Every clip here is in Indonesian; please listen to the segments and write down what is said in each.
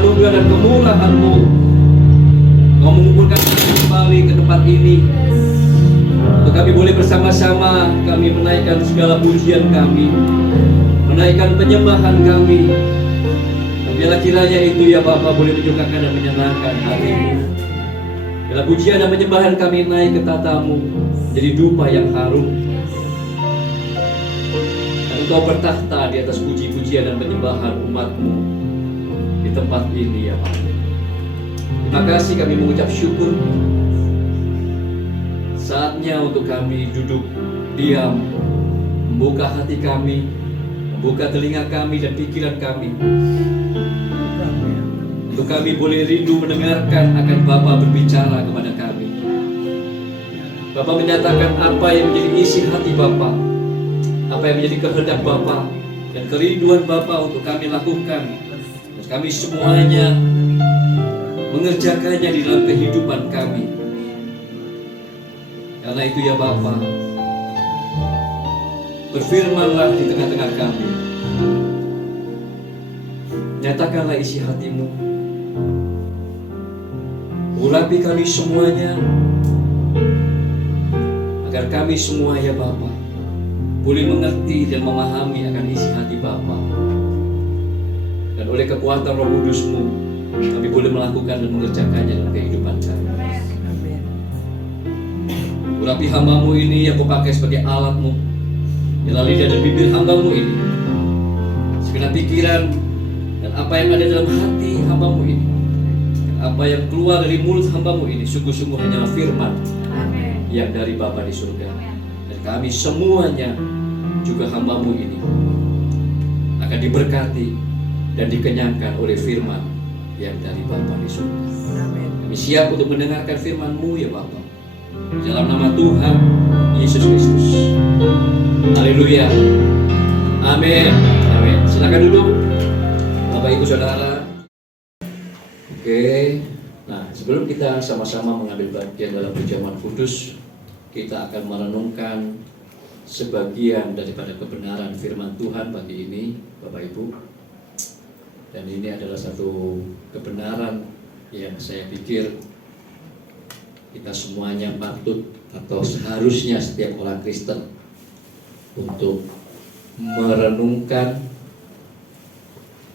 anugerah dan kemurahan-Mu, Kau mengumpulkan kami kembali ke tempat ini untuk kami boleh bersama-sama kami menaikkan segala pujian kami, menaikkan penyembahan kami. Biarlah kiranya itu ya Bapa boleh menyukakan dan menyenangkan hati-Mu. Biarlah pujian dan penyembahan kami naik ke tata-Mu jadi dupa yang harum. Dan Engkau bertahta di atas puji-pujian dan penyembahan umat-Mu di tempat ini ya Bapa. Terima kasih, kami mengucap syukur. Saatnya untuk kami duduk diam, membuka hati kami, membuka telinga kami dan pikiran kami, untuk kami boleh rindu mendengarkan akan Bapa berbicara kepada kami. Bapa menyatakan apa yang menjadi isi hati Bapa, apa yang menjadi kehendak Bapa dan kerinduan Bapa untuk kami lakukan. Dan kami semuanya mengerjakannya di dalam kehidupan kami. Karena itu ya Bapa, berfirmanlah di tengah-tengah kami. Nyatakanlah isi hati-Mu. Urapi kami semuanya, agar kami semua ya Bapa boleh mengerti dan memahami akan isi hati Bapa. Dan oleh kekuatan Roh Kudus-Mu, kami boleh melakukan dan mengerjakannya dalam kehidupan kami. Urapi hamba-Mu ini yang Kau pakai sebagai alat-Mu. Biarlah lidah dan bibir hamba-Mu ini, segenap pikiran dan apa yang ada dalam hati hamba-Mu ini, dan apa yang keluar dari mulut hamba-Mu ini sungguh-sungguh hanyalah firman yang dari Bapa di surga. Dan kami semuanya juga hamba-Mu ini akan diberkati dan dikenyangkan oleh firman yang dari Bapa di surga. Kami siap untuk mendengarkan firman-Mu ya Bapa, dalam nama Tuhan Yesus Kristus. Haleluya. Amin. Amin. Silakan duduk Bapak Ibu Saudara. Oke. Nah, sebelum kita sama-sama mengambil bagian dalam perjamuan kudus, kita akan merenungkan sebagian daripada kebenaran firman Tuhan pagi ini, Bapak Ibu. Dan ini adalah satu kebenaran yang saya pikir kita semuanya patut atau seharusnya setiap orang Kristen untuk merenungkan,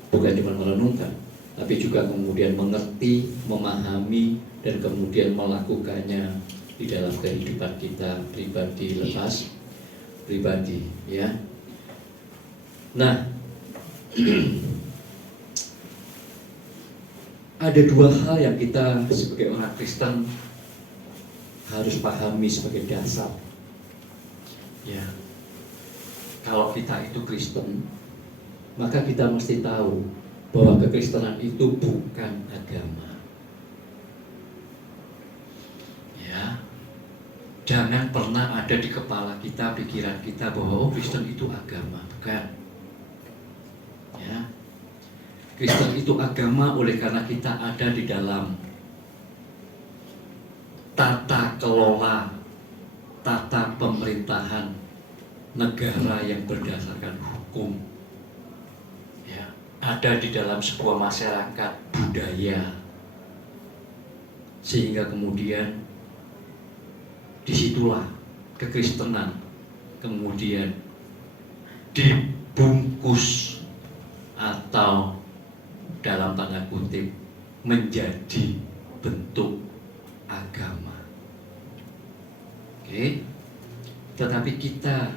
bukan cuma merenungkan, tapi juga kemudian mengerti, memahami, dan kemudian melakukannya di dalam kehidupan kita pribadi lepas pribadi, ya. Nah, ada dua hal yang kita sebagai orang Kristen harus pahami sebagai dasar. Ya, kalau kita itu Kristen, maka kita mesti tahu bahwa kekristenan itu bukan agama. Ya, jangan pernah ada di kepala kita, pikiran kita bahwa Kristen itu agama, bukan. Ya, Kristen itu agama oleh karena kita ada di dalam tata kelola, tata pemerintahan negara yang berdasarkan hukum. Ya, ada di dalam sebuah masyarakat budaya, sehingga kemudian disitulah kekristenan kemudian dibungkus atau dalam tanda kutip menjadi bentuk agama. Oke. Tetapi kita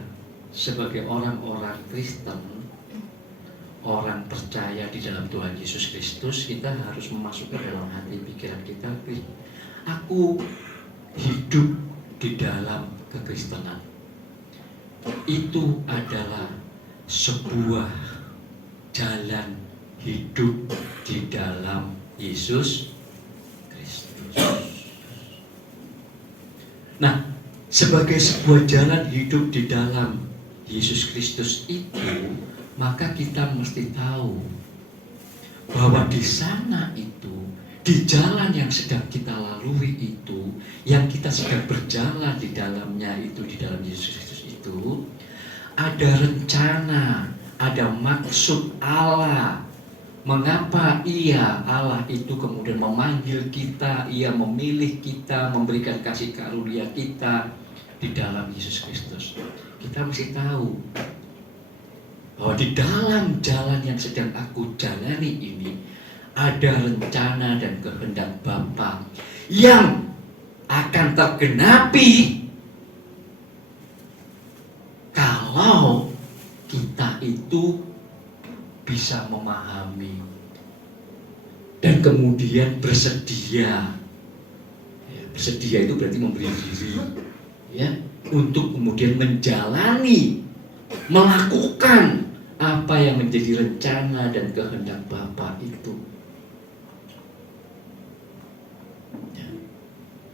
sebagai orang-orang Kristen, orang percaya di dalam Tuhan Yesus Kristus, kita harus memasukkan dalam hati pikiran kita, aku hidup di dalam kekristenan. Itu adalah sebuah jalan hidup di dalam Yesus Kristus. Nah, sebagai sebuah jalan hidup di dalam Yesus Kristus itu, maka kita mesti tahu bahwa di sana itu, di jalan yang sedang kita lalui itu, yang kita sedang berjalan di dalamnya itu, di dalam Yesus Kristus itu, ada rencana, ada maksud Allah Mengapa Ia, Allah itu kemudian memanggil kita, Ia memilih kita, memberikan kasih karunia kita di dalam Yesus Kristus. Kita mesti tahu bahwa di dalam jalan yang sedang aku jalani ini ada rencana dan kehendak Bapa yang akan tergenapi kalau kita itu bisa memahami dan kemudian bersedia. Bersedia itu berarti memberi diri, ya, untuk kemudian menjalani, melakukan apa yang menjadi rencana dan kehendak Bapa itu.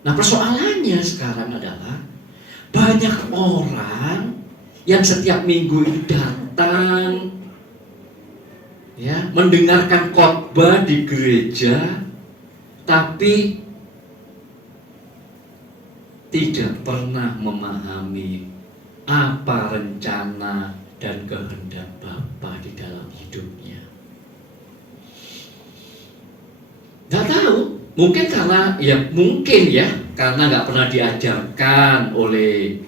Nah, persoalannya sekarang adalah banyak orang yang setiap minggu itu datang, ya, mendengarkan khotbah di gereja, tapi tidak pernah memahami apa rencana dan kehendak Bapa di dalam hidupnya. Nggak tahu, mungkin karena karena nggak pernah diajarkan oleh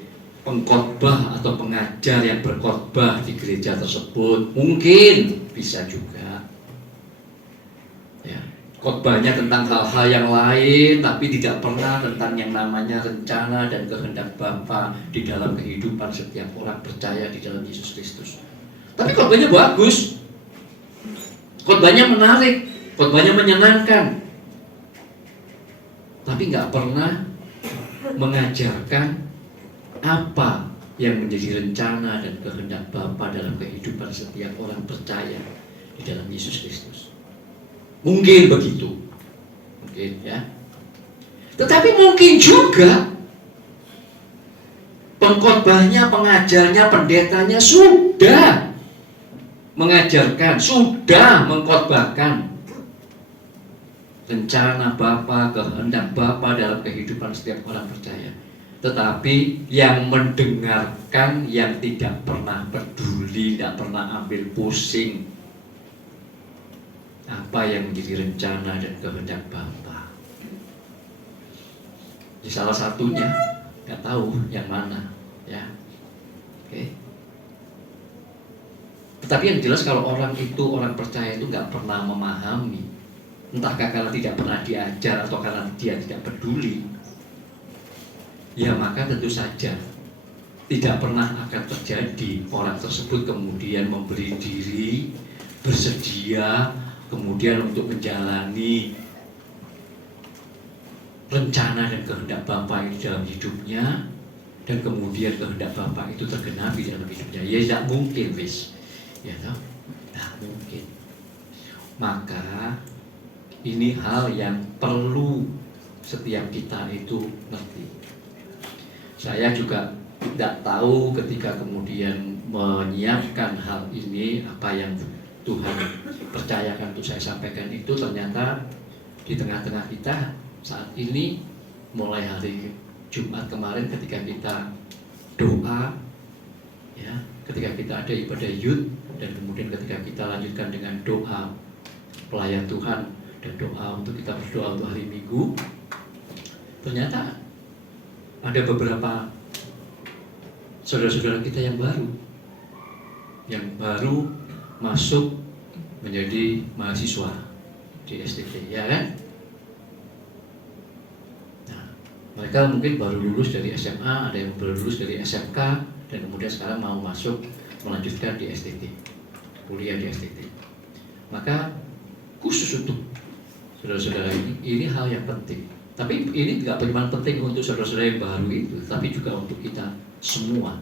pengkhotbah atau pengajar yang berkhotbah di gereja tersebut. Mungkin bisa juga, ya, khotbahnya tentang hal-hal yang lain, tapi tidak pernah tentang yang namanya rencana dan kehendak Bapa di dalam kehidupan setiap orang percaya di dalam Yesus Kristus. Tapi khotbahnya bagus, khotbahnya menarik, khotbahnya menyenangkan, tapi nggak pernah mengajarkan apa yang menjadi rencana dan kehendak Bapa dalam kehidupan setiap orang percaya di dalam Yesus Kristus. Mungkin begitu, mungkin, ya. Tetapi mungkin juga pengkhotbahnya, pengajarnya, pendetanya sudah mengajarkan, sudah mengkhotbahkan rencana Bapa, kehendak Bapa dalam kehidupan setiap orang percaya. Tetapi yang mendengarkan, yang tidak pernah peduli, tidak pernah ambil pusing apa yang menjadi rencana dan kehendak Bapa. Di salah satunya, nggak tahu yang mana, ya. Oke. Tetapi yang jelas kalau orang percaya itu nggak pernah memahami, entahkah karena tidak pernah diajar atau karena dia tidak peduli, ya maka tentu saja tidak pernah akan terjadi orang tersebut kemudian memberi diri, bersedia kemudian untuk menjalani rencana dan kehendak Bapa di dalam hidupnya, dan kemudian kehendak Bapa itu tergenapi dalam hidupnya. Ya tidak mungkin, wis. Ya toh? Tidak mungkin. Maka ini hal yang perlu setiap kita itu ngerti. Saya juga tidak tahu ketika kemudian menyiapkan hal ini, apa yang Tuhan percayakan untuk saya sampaikan itu, ternyata di tengah-tengah kita saat ini, mulai hari Jumat kemarin ketika kita doa, ya, ketika kita ada ibadah yud, dan kemudian ketika kita lanjutkan dengan doa pelayan Tuhan dan doa untuk kita berdoa untuk hari Minggu, ternyata ada beberapa saudara-saudara kita yang baru masuk menjadi mahasiswa di STT, ya kan? Nah, mereka mungkin baru lulus dari SMA, ada yang baru lulus dari SMK, dan kemudian sekarang mau masuk melanjutkan di STT, kuliah di STT. Maka khusus untuk saudara-saudara ini hal yang penting. Tapi ini tidak cuma penting untuk saudara-saudara yang baru itu, tapi juga untuk kita semua.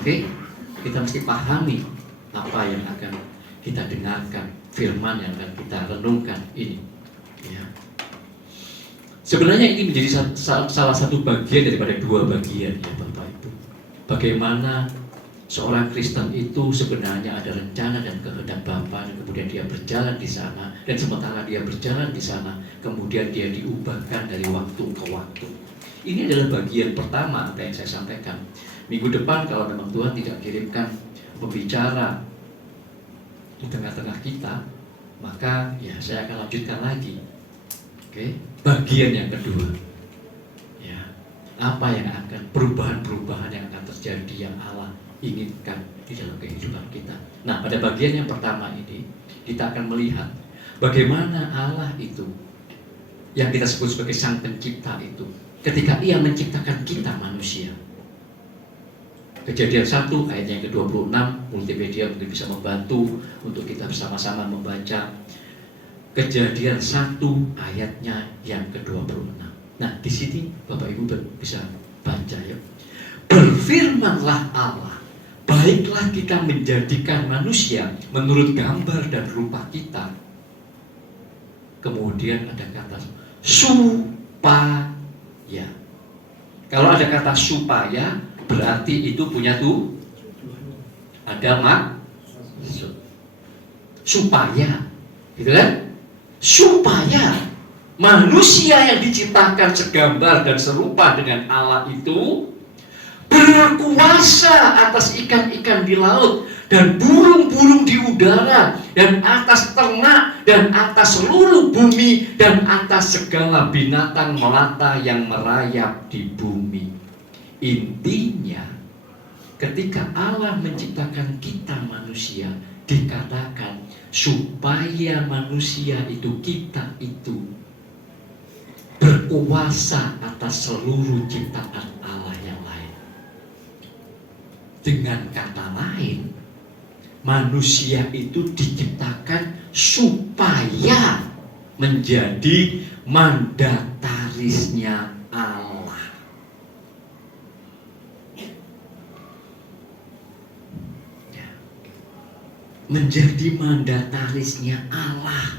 Oke? Kita mesti pahami apa yang akan kita dengarkan, firman yang akan kita renungkan ini, ya. Sebenarnya ini menjadi salah satu bagian daripada dua bagian, ya Bapak Ibu. Bagaimana seorang Kristen itu sebenarnya ada rencana dan kehendak Bapa, dan kemudian dia berjalan di sana, dan sementara dia berjalan di sana, kemudian dia diubahkan dari waktu ke waktu. Ini adalah bagian pertama apa yang saya sampaikan. Minggu depan kalau memang Tuhan tidak kirimkan pembicara di tengah-tengah kita, Maka ya saya akan lanjutkan lagi. Oke, bagian yang kedua. Ya, apa yang akan perubahan-perubahan yang akan terjadi yang Allah inginkan di dalam kehidupan kita. Nah, pada bagian yang pertama ini kita akan melihat bagaimana Allah itu yang kita sebut sebagai Sang Pencipta itu, ketika Ia menciptakan kita manusia. Kejadian 1 ayat yang ke-26, multimedia mungkin bisa membantu untuk kita bersama-sama membaca Kejadian 1 ayatnya yang ke-26. Nah, di sini Bapak Ibu bisa baca ya. Berfirmanlah Allah, baiklah kita menjadikan manusia menurut gambar dan rupa kita. Kemudian ada kata supaya. Kalau ada kata supaya, berarti itu punya tuh ada maksud. Supaya, gitu kan? Supaya manusia yang diciptakan segambar dan serupa dengan Allah itu berkuasa atas ikan-ikan di laut dan burung-burung di udara dan atas ternak dan atas seluruh bumi dan atas segala binatang melata yang merayap di bumi. Intinya, ketika Allah menciptakan kita manusia, dikatakan supaya manusia itu, kita itu berkuasa atas seluruh ciptaan Allah yang lain. Dengan kata lain, manusia itu diciptakan supaya menjadi mandatarisnya Allah. Menjadi mandatarisnya Allah.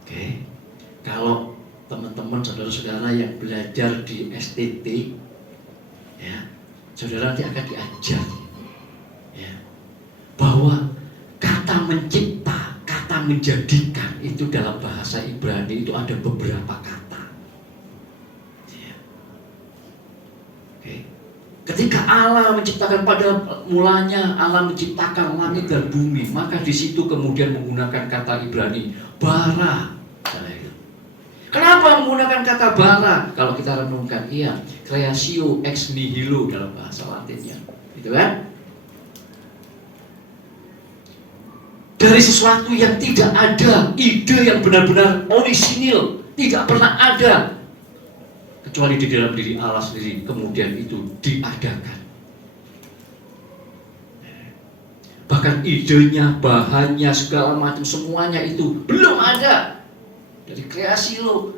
Oke. Kalau teman-teman, saudara-saudara yang belajar di STT, ya, saudara nanti akan diajar ya, bahwa kata mencipta, kata menjadikan itu dalam bahasa Ibrani itu ada beberapa kata ya. Oke. Ketika Allah menciptakan, pada mulanya Allah menciptakan langit dan bumi, maka di situ kemudian menggunakan kata Ibrani bara. Kenapa menggunakan kata bara? Kalau kita renungkan, iya, creatio ex nihilo dalam bahasa Latinnya, gitu kan? Dari sesuatu yang tidak ada, ide yang benar-benar orisinil, tidak pernah ada kecuali di dalam diri Allah sendiri, kemudian itu diadakan. Bahkan idenya, bahannya, segala macam semuanya itu belum ada. Dari creatio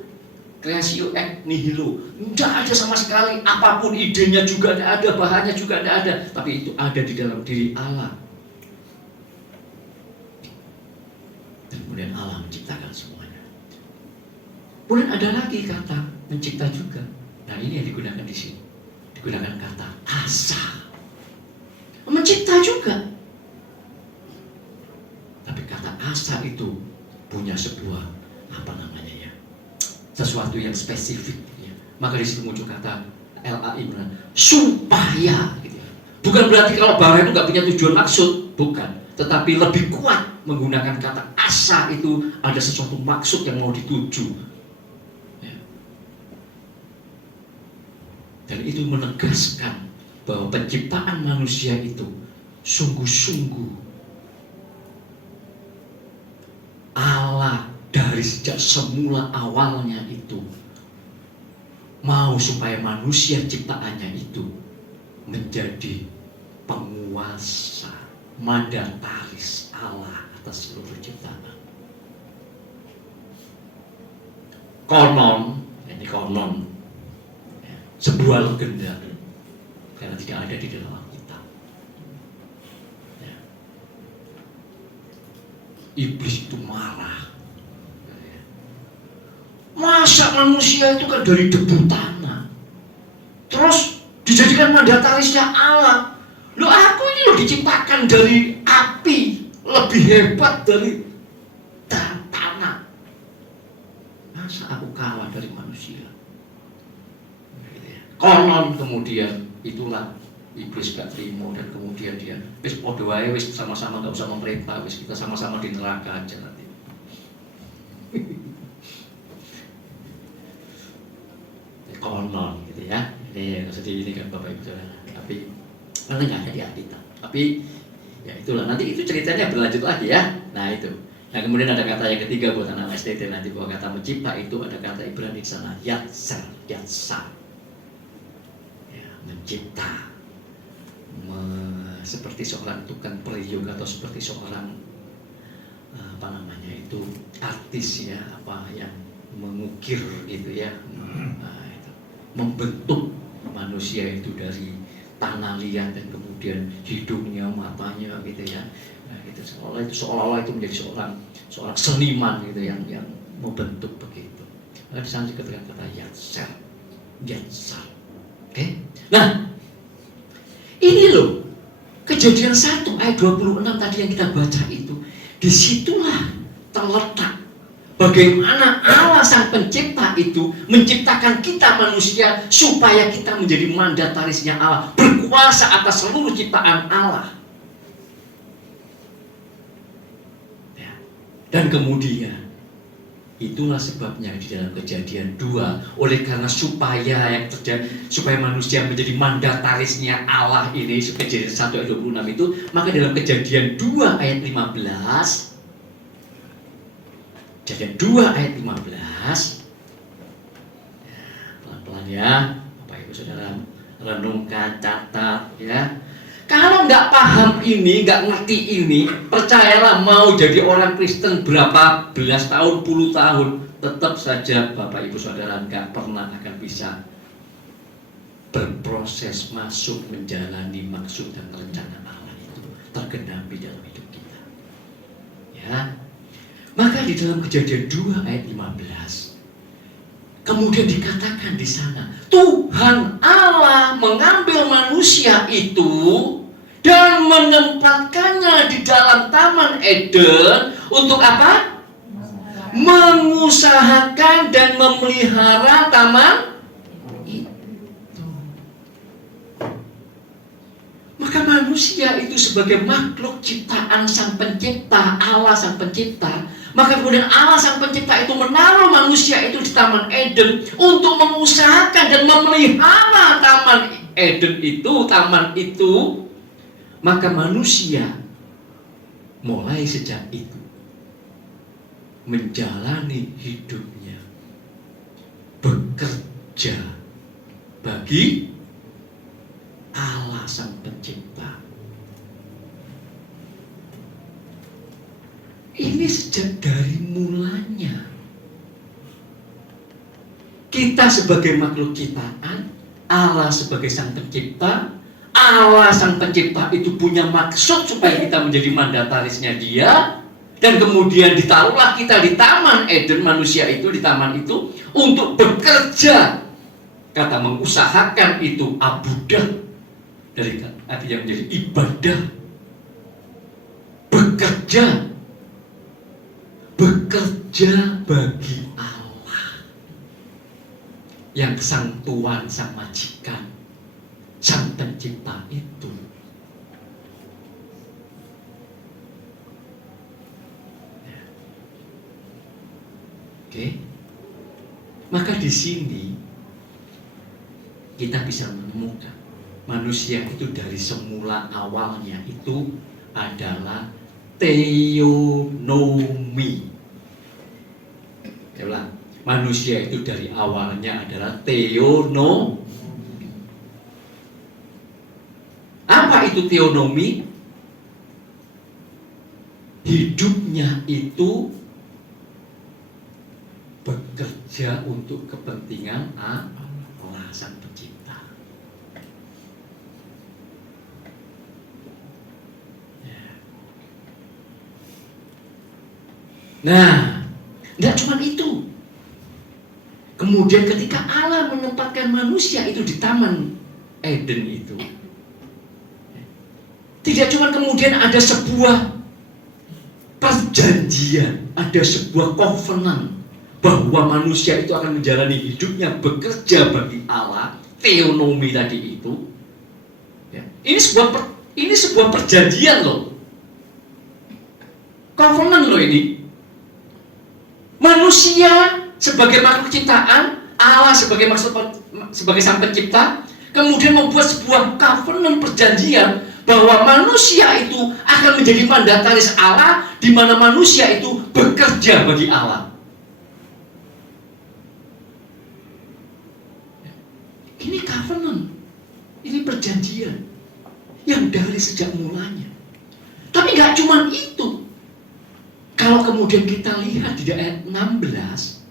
ex nihilo, tidak ada sama sekali, apapun idenya juga tidak ada, bahannya juga tidak ada, tapi itu ada di dalam diri Allah. Dan kemudian Allah menciptakan semuanya. Kemudian ada lagi kata mencipta juga. Nah, ini yang digunakan di sini. Digunakan kata asa. Mencipta juga. Tapi kata asa itu punya sebuah sesuatu yang spesifik ya. Maka di situ muncul kata LAI, supaya gitu ya. Bukan berarti kalau bara itu nggak punya tujuan maksud, bukan. Tetapi lebih kuat menggunakan kata asa, itu ada sesuatu maksud yang mau dituju ya. Dan itu menegaskan bahwa penciptaan manusia itu sungguh-sungguh Allah dari sejak semula awalnya itu mau supaya manusia ciptaannya itu menjadi penguasa, mandataris Allah atas seluruh ciptaan. Konon, ini konon ya, sebuah legenda karena tidak ada di dalam Alkitab ya. Iblis itu marah. Masa manusia itu kan dari debu tanah, terus dijadikan mandatarisnya Allah. Loh, aku ini loh diciptakan dari api, lebih hebat dari tanah. Masa aku kalah dari manusia? Konon kemudian itulah iblis gak terima dan kemudian dia wis padha wae wis sama-sama gak usah memerintah, wis kita sama-sama di neraka aja nanti. Konon gitu ya. Ini sedih ini kan Bapak Ibu Saudara. Tapi nanti nggak ada di Alkitab. Tapi ya itulah, nanti itu ceritanya berlanjut lagi ya. Nah itu. Nah kemudian ada kata yang ketiga buat anak STT nanti, bahwa kata mencipta itu ada kata Ibrani di sana, yatsar, ya, mencipta, seperti seorang tukang periuk atau seperti seorang apa namanya itu artis ya, apa yang mengukir gitu ya, itu, membentuk manusia itu dari tanah liat dan kemudian hidungnya, matanya gitu ya. Nah, gitu. Seolah-olah itu menjadi seorang seniman gitu yang membentuk begitu. Nah, di sana juga kata yatsar. Oke? Nah, ini loh Kejadian 1 ayat 26 tadi yang kita baca itu, disitulah terletak bagaimana Allah Sang Pencipta itu menciptakan kita manusia supaya kita menjadi mandatarisnya Allah, berkuasa atas seluruh ciptaan Allah. Ya. Dan kemudian itulah sebabnya di dalam Kejadian 2, oleh karena supaya manusia menjadi mandatarisnya Allah ini, Kejadian 1 ayat 26 itu, maka dalam Kejadian 2 ayat 15, Kejadian 2 ayat 15, pelan-pelan ya, Bapak Ibu Saudara renungkan, catat ya. Kalau nggak paham ini, nggak ngerti ini, percayalah mau jadi orang Kristen berapa belas tahun, puluh tahun, tetap saja Bapak Ibu Saudara nggak pernah akan bisa berproses masuk menjalani maksud dan rencana Allah itu tergenapi dalam hidup kita. Ya, maka di dalam Kejadian 2 ayat 15, kemudian dikatakan di sana, Tuhan Allah mengambil manusia itu dan menempatkannya di dalam Taman Eden untuk apa? Mengusahakan dan memelihara taman itu. Maka manusia itu sebagai makhluk ciptaan Sang Pencipta, Allah Sang Pencipta, maka kemudian Allah Sang Pencipta itu menaruh manusia itu di Taman Eden untuk mengusahakan dan memelihara Taman Eden itu, taman itu. Maka manusia mulai sejak itu menjalani hidupnya bekerja bagi Allah Sang Pencipta. Ini sejak dari mulanya. Kita sebagai makhluk ciptaan, Allah sebagai Sang Pencipta, Allah Sang Pencipta itu punya maksud supaya kita menjadi mandatarisnya Dia, dan kemudian ditaruhlah kita di Taman Eden, manusia itu di taman itu untuk bekerja. Kata mengusahakan itu abudah, dari arti yang menjadi ibadah, bekerja bagi Allah yang Sang Tuan, Sang Majikan, Sang Pencipta itu. Oke. Maka di sini kita bisa menemukan manusia itu dari semula awalnya itu adalah teonomi. Saya ulang, manusia itu dari awalnya adalah teonomi. Apa itu teonomi? Hidupnya itu bekerja untuk kepentingan Allah Sang Pencipta. Nah, tidak cuma itu. Kemudian ketika Allah menempatkan manusia itu di Taman Eden itu, tidak cuma kemudian ada sebuah perjanjian, ada sebuah covenant bahwa manusia itu akan menjalani hidupnya bekerja bagi Allah, teonomi tadi itu, ya. Ini sebuah perjanjian loh. Covenant loh ini. Manusia sebagai makhluk ciptaan, Allah sebagai sang pencipta, kemudian membuat sebuah covenant perjanjian bahwa manusia itu akan menjadi mandataris Allah, di mana manusia itu bekerja bagi Allah. Ini covenant, ini perjanjian yang dari sejak mulanya. Tapi nggak cuma itu. Kalau kemudian kita lihat di ayat 16,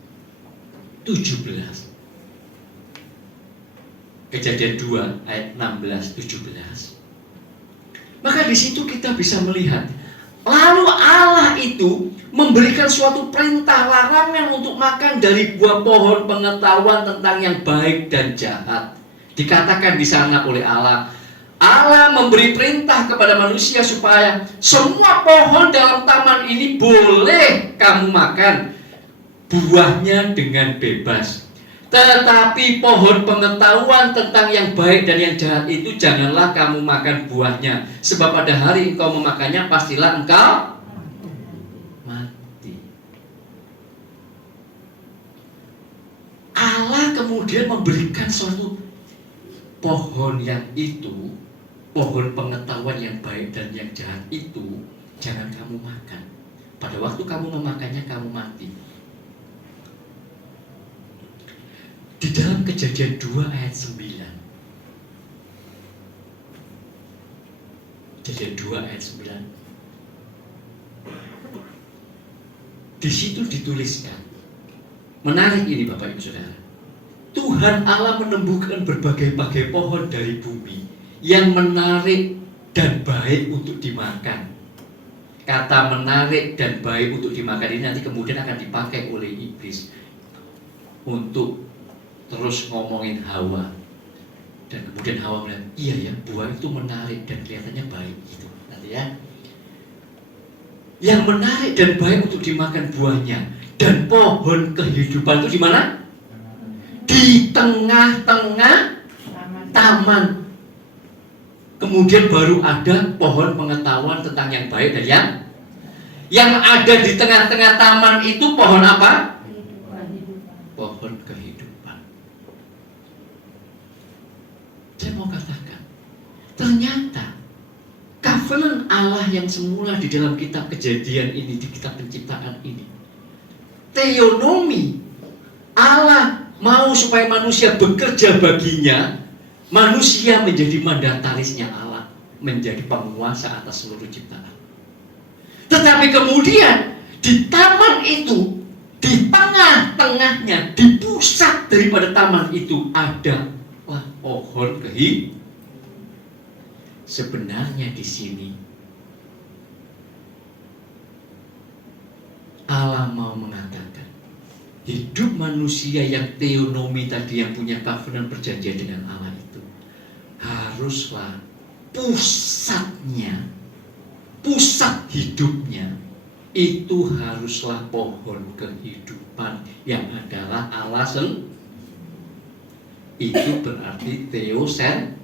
17, Kejadian 2 ayat 16, 17, maka di situ kita bisa melihat, lalu Allah itu memberikan suatu perintah larangan untuk makan dari buah pohon pengetahuan tentang yang baik dan jahat. Dikatakan di sana oleh Allah, Allah memberi perintah kepada manusia supaya semua pohon dalam taman ini boleh kamu makan buahnya dengan bebas. Tetapi pohon pengetahuan tentang yang baik dan yang jahat itu janganlah kamu makan buahnya, sebab pada hari engkau memakannya pastilah engkau mati. Allah kemudian memberikan suatu pohon yang itu, pohon pengetahuan yang baik dan yang jahat itu jangan kamu makan. Pada waktu kamu memakannya kamu mati. Di dalam Kejadian 2 ayat 9, Kejadian 2 ayat 9, di situ dituliskan, menarik ini Bapak Ibu Saudara, Tuhan Allah menumbuhkan berbagai-bagai pohon dari bumi yang menarik dan baik untuk dimakan. Kata menarik dan baik untuk dimakan ini nanti kemudian akan dipakai oleh iblis untuk terus ngomongin Hawa. Dan kemudian Hawa melihat, iya ya, buah itu menarik dan kelihatannya baik gitu. Nanti ya, yang menarik dan baik untuk dimakan buahnya. Dan pohon kehidupan itu di mana? Di tengah-tengah taman. Kemudian baru ada pohon pengetahuan tentang yang baik dan yang ada di tengah-tengah taman itu pohon apa? Pohon kehidupan. Saya mau katakan, ternyata covenant Allah yang semula di dalam kitab Kejadian ini, di kitab penciptaan ini, teonomi Allah mau supaya manusia bekerja baginya, manusia menjadi mandatarisnya Allah, menjadi penguasa atas seluruh ciptaan. Tetapi kemudian di taman itu, di tengah-tengahnya, di pusat daripada taman itu adalah pohon kehidupan. Sebenarnya di sini Allah mau mengatakan, hidup manusia yang teonomi tadi, yang punya covenant perjanjian dengan Allah itu, haruslah pusatnya, pusat hidupnya itu haruslah pohon kehidupan yang adalah Allah sendiri. Itu berarti teosentris.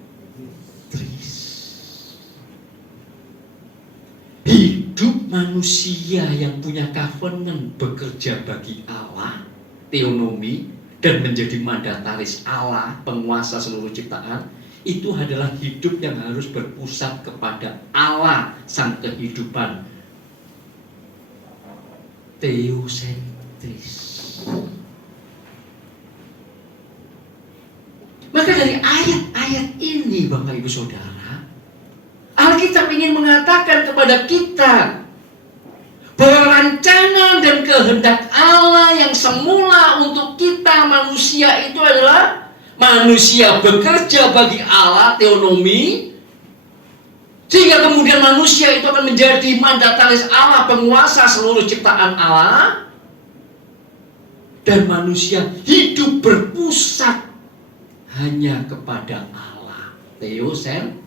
Hidup manusia yang punya covenant bekerja bagi Allah, teonomi, dan menjadi mandataris Allah, penguasa seluruh ciptaan, itu adalah hidup yang harus berpusat kepada Allah, sang kehidupan. Teosentris. Maka dari ayat-ayat ini Bapak Ibu Saudara, Alkitab ingin mengatakan kepada kita bahwa rencana dan kehendak Allah yang semula untuk kita manusia itu adalah manusia bekerja bagi Allah, teonomi, sehingga kemudian manusia itu akan menjadi mandataris Allah, penguasa seluruh ciptaan Allah, dan manusia hidup berpusat hanya kepada Allah, teosentris.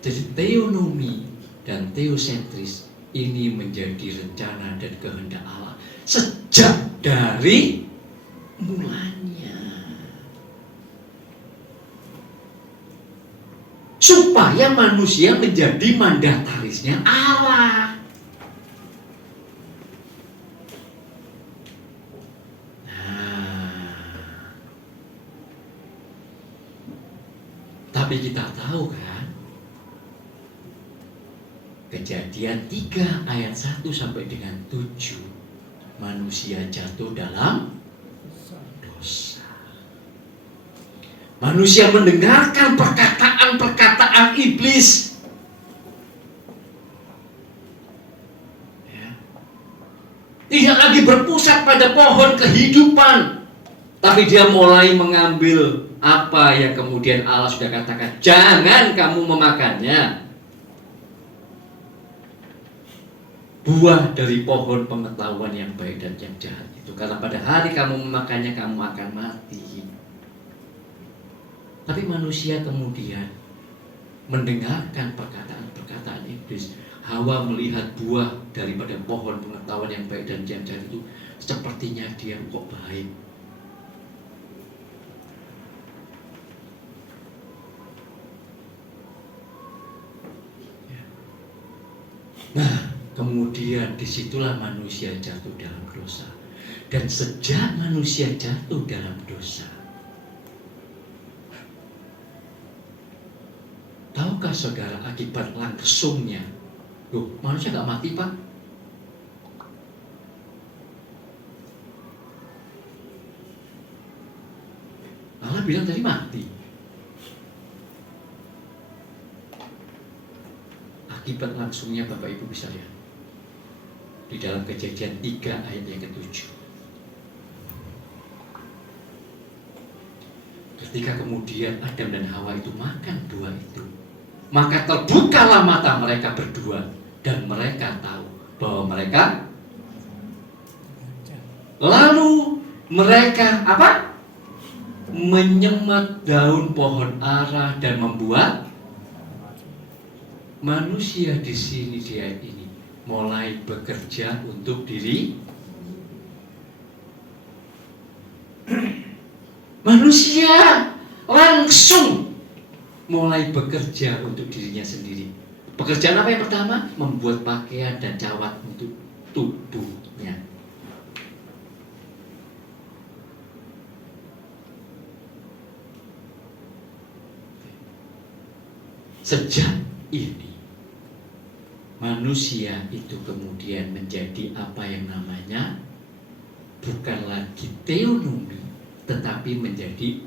Jadi teonomi dan teosentris ini menjadi rencana dan kehendak Allah sejak dari mulanya. supaya manusia menjadi mandatarisnya Allah. Tapi kita tahu kan, Kejadian 3 ayat 1 sampai dengan 7, manusia jatuh dalam dosa. Manusia mendengarkan perkataan-perkataan iblis. Tidak lagi berpusat pada pohon kehidupan, tapi dia mulai mengambil apa yang kemudian Allah sudah katakan, jangan kamu memakannya. Buah dari pohon pengetahuan yang baik dan yang jahat itu, karena pada hari kamu memakannya kamu akan mati. Tapi manusia kemudian mendengarkan perkataan-perkataan iblis. Hawa melihat buah daripada pohon pengetahuan yang baik dan yang jahat itu, sepertinya dia kok baik. Nah, kemudian disitulah manusia jatuh dalam dosa. Dan sejak manusia jatuh dalam dosa, tahukah saudara akibat langsungnya? Loh, manusia gak mati, Pak? Allah bilang tadi mati. Akibat langsungnya Bapak Ibu bisa lihat di dalam Kejadian 3 ayat yang ke-7. Ketika kemudian Adam dan Hawa itu makan buah itu, maka terbukalah mata mereka berdua dan mereka tahu bahwa mereka, lalu mereka apa? Menyemat daun pohon ara dan membuat. Manusia di sini di ayat ini mulai bekerja untuk diri. Manusia langsung mulai bekerja untuk dirinya sendiri. Pekerjaan apa yang pertama? Membuat pakaian dan cawat untuk tubuhnya. Sejak ini manusia itu kemudian menjadi apa yang namanya bukan lagi teonomi, tetapi menjadi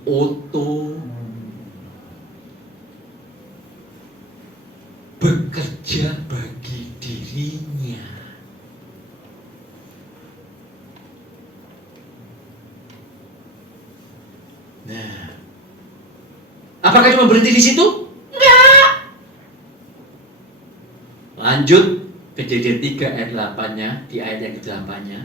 bekerja bagi dirinya. Nah, apakah cuma berhenti di situ? Lanjut Kejadian 3 ayat 8-nya, di ayat yang ke-8-nya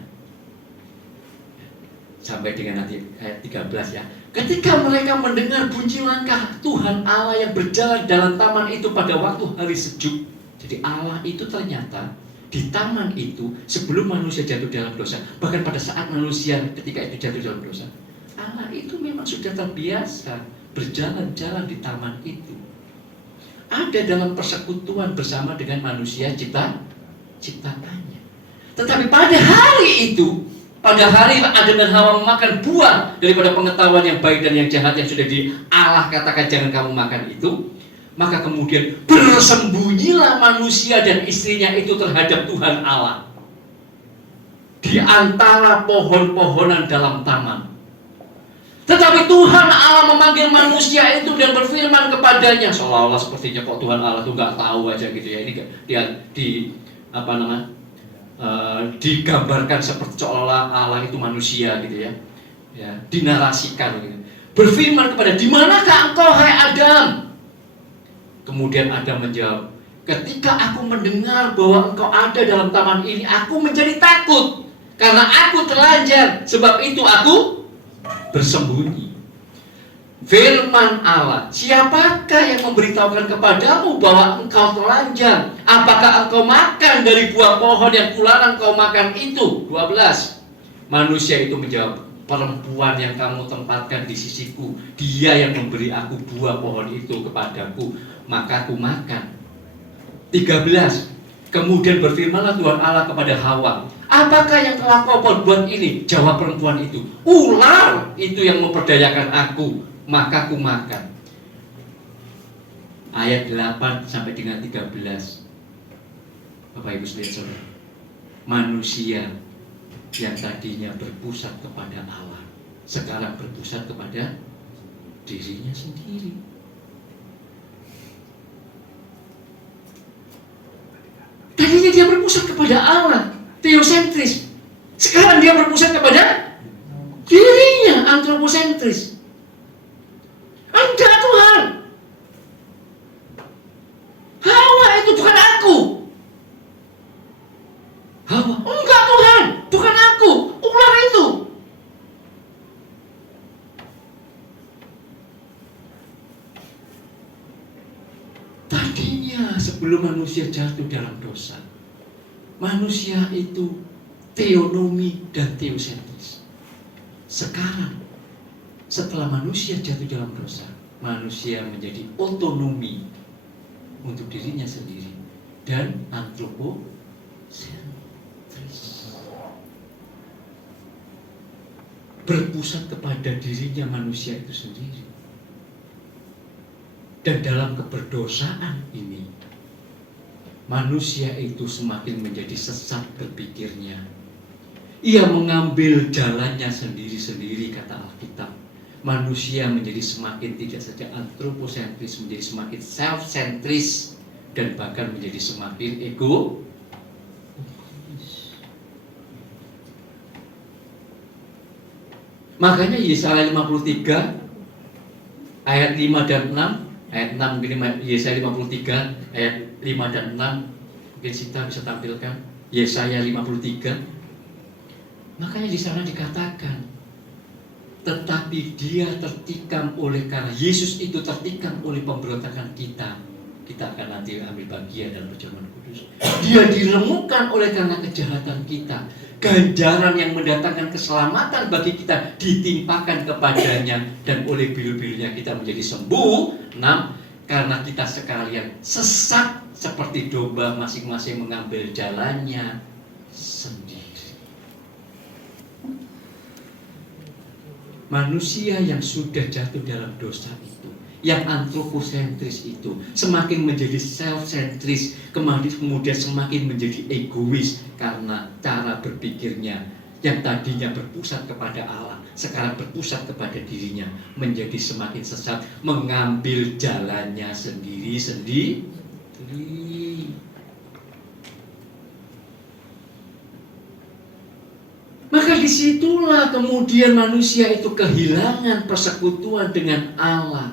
sampai dengan nanti ayat 13 ya. Ketika mereka mendengar bunyi langkah Tuhan Allah yang berjalan dalam taman itu pada waktu hari sejuk. Jadi Allah itu ternyata di taman itu sebelum manusia jatuh dalam dosa, bahkan pada saat manusia ketika itu jatuh dalam dosa, Allah itu memang sudah terbiasa berjalan-jalan di taman itu. Ada dalam persekutuan bersama dengan manusia ciptaannya. Tetapi pada hari itu, pada hari Adam dan Hawa memakan buah daripada pengetahuan yang baik dan yang jahat yang sudah Allah katakan jangan kamu makan itu, maka kemudian bersembunyilah manusia dan istrinya itu terhadap Tuhan Allah di antara pohon-pohonan dalam taman. Tetapi Tuhan Allah memanggil manusia itu dan berfirman kepadanya, seolah-olah sepertinya kok Tuhan Allah itu nggak tahu aja gitu ya. Ini dia digambarkan seperti seolah Allah itu manusia gitu ya. Ya, dinarasikan gitu. Berfirman kepada, di manakah engkau hai Adam? Kemudian Adam menjawab, ketika aku mendengar bahwa engkau ada dalam taman ini, aku menjadi takut karena aku telanjang, sebab itu aku bersembunyi. Firman Allah, siapakah yang memberitahukan kepadamu bahwa engkau telanjang? Apakah engkau makan dari buah pohon yang kularang engkau makan itu? 12. Manusia itu menjawab, perempuan yang kamu tempatkan di sisiku, dia yang memberi aku buah pohon itu kepadaku. maka aku makan. 13. Kemudian berfirmanlah Tuhan Allah kepada Hawa, apakah yang telah kau perbuat ini? Jawab perempuan itu, ular itu yang memperdayakan aku, maka aku makan. Ayat 8 sampai dengan 13. Bapak Ibu sekalian, manusia yang tadinya berpusat kepada Allah, sekarang berpusat kepada dirinya sendiri. Tadinya dia berpusat kepada Allah, teosentris. Sekarang dia berpusat kepada dirinya, antroposentris. Enggak Tuhan, Hawa itu bukan aku. Hawa, enggak Tuhan, bukan aku, ular itu. Tadinya sebelum manusia jatuh dalam dosa, manusia itu teonomi dan teosentris. Sekarang, setelah manusia jatuh dalam dosa, manusia menjadi otonomi untuk dirinya sendiri dan antroposentris. Berpusat kepada dirinya manusia itu sendiri. Dan dalam keberdosaan ini, manusia itu semakin menjadi sesat berpikirnya. Ia mengambil jalannya sendiri-sendiri, kata Alkitab. Manusia menjadi semakin tidak saja antroposentris, menjadi semakin self-centris, dan bahkan menjadi semakin ego. Makanya Yesaya 53 ayat 5 dan 6, ayat 6 mungkin Yesaya 53 ayat 5 dan 6 mungkin Sita bisa tampilkan Yesaya 53. Makanya di sana dikatakan, tetapi dia tertikam oleh, karena Yesus itu tertikam oleh pemberontakan kita. Kita akan nanti ambil bagian dalam perjamuan kudus. Dia diremukkan oleh karena kejahatan kita. Ganjaran yang mendatangkan keselamatan bagi kita ditimpakan kepadanya, dan oleh bulu-bulunya kita menjadi sembuh. 6. Karena kita sekalian sesat seperti domba, masing-masing mengambil jalannya sendiri. Manusia yang sudah jatuh dalam dosa itu, yang antroposentris itu, semakin menjadi self-centris, kemudian semakin menjadi egois karena cara berpikirnya yang tadinya berpusat kepada Allah, sekarang berpusat kepada dirinya, menjadi semakin sesat, mengambil jalannya sendiri-sendiri. Maka disitulah kemudian manusia itu kehilangan persekutuan dengan Allah.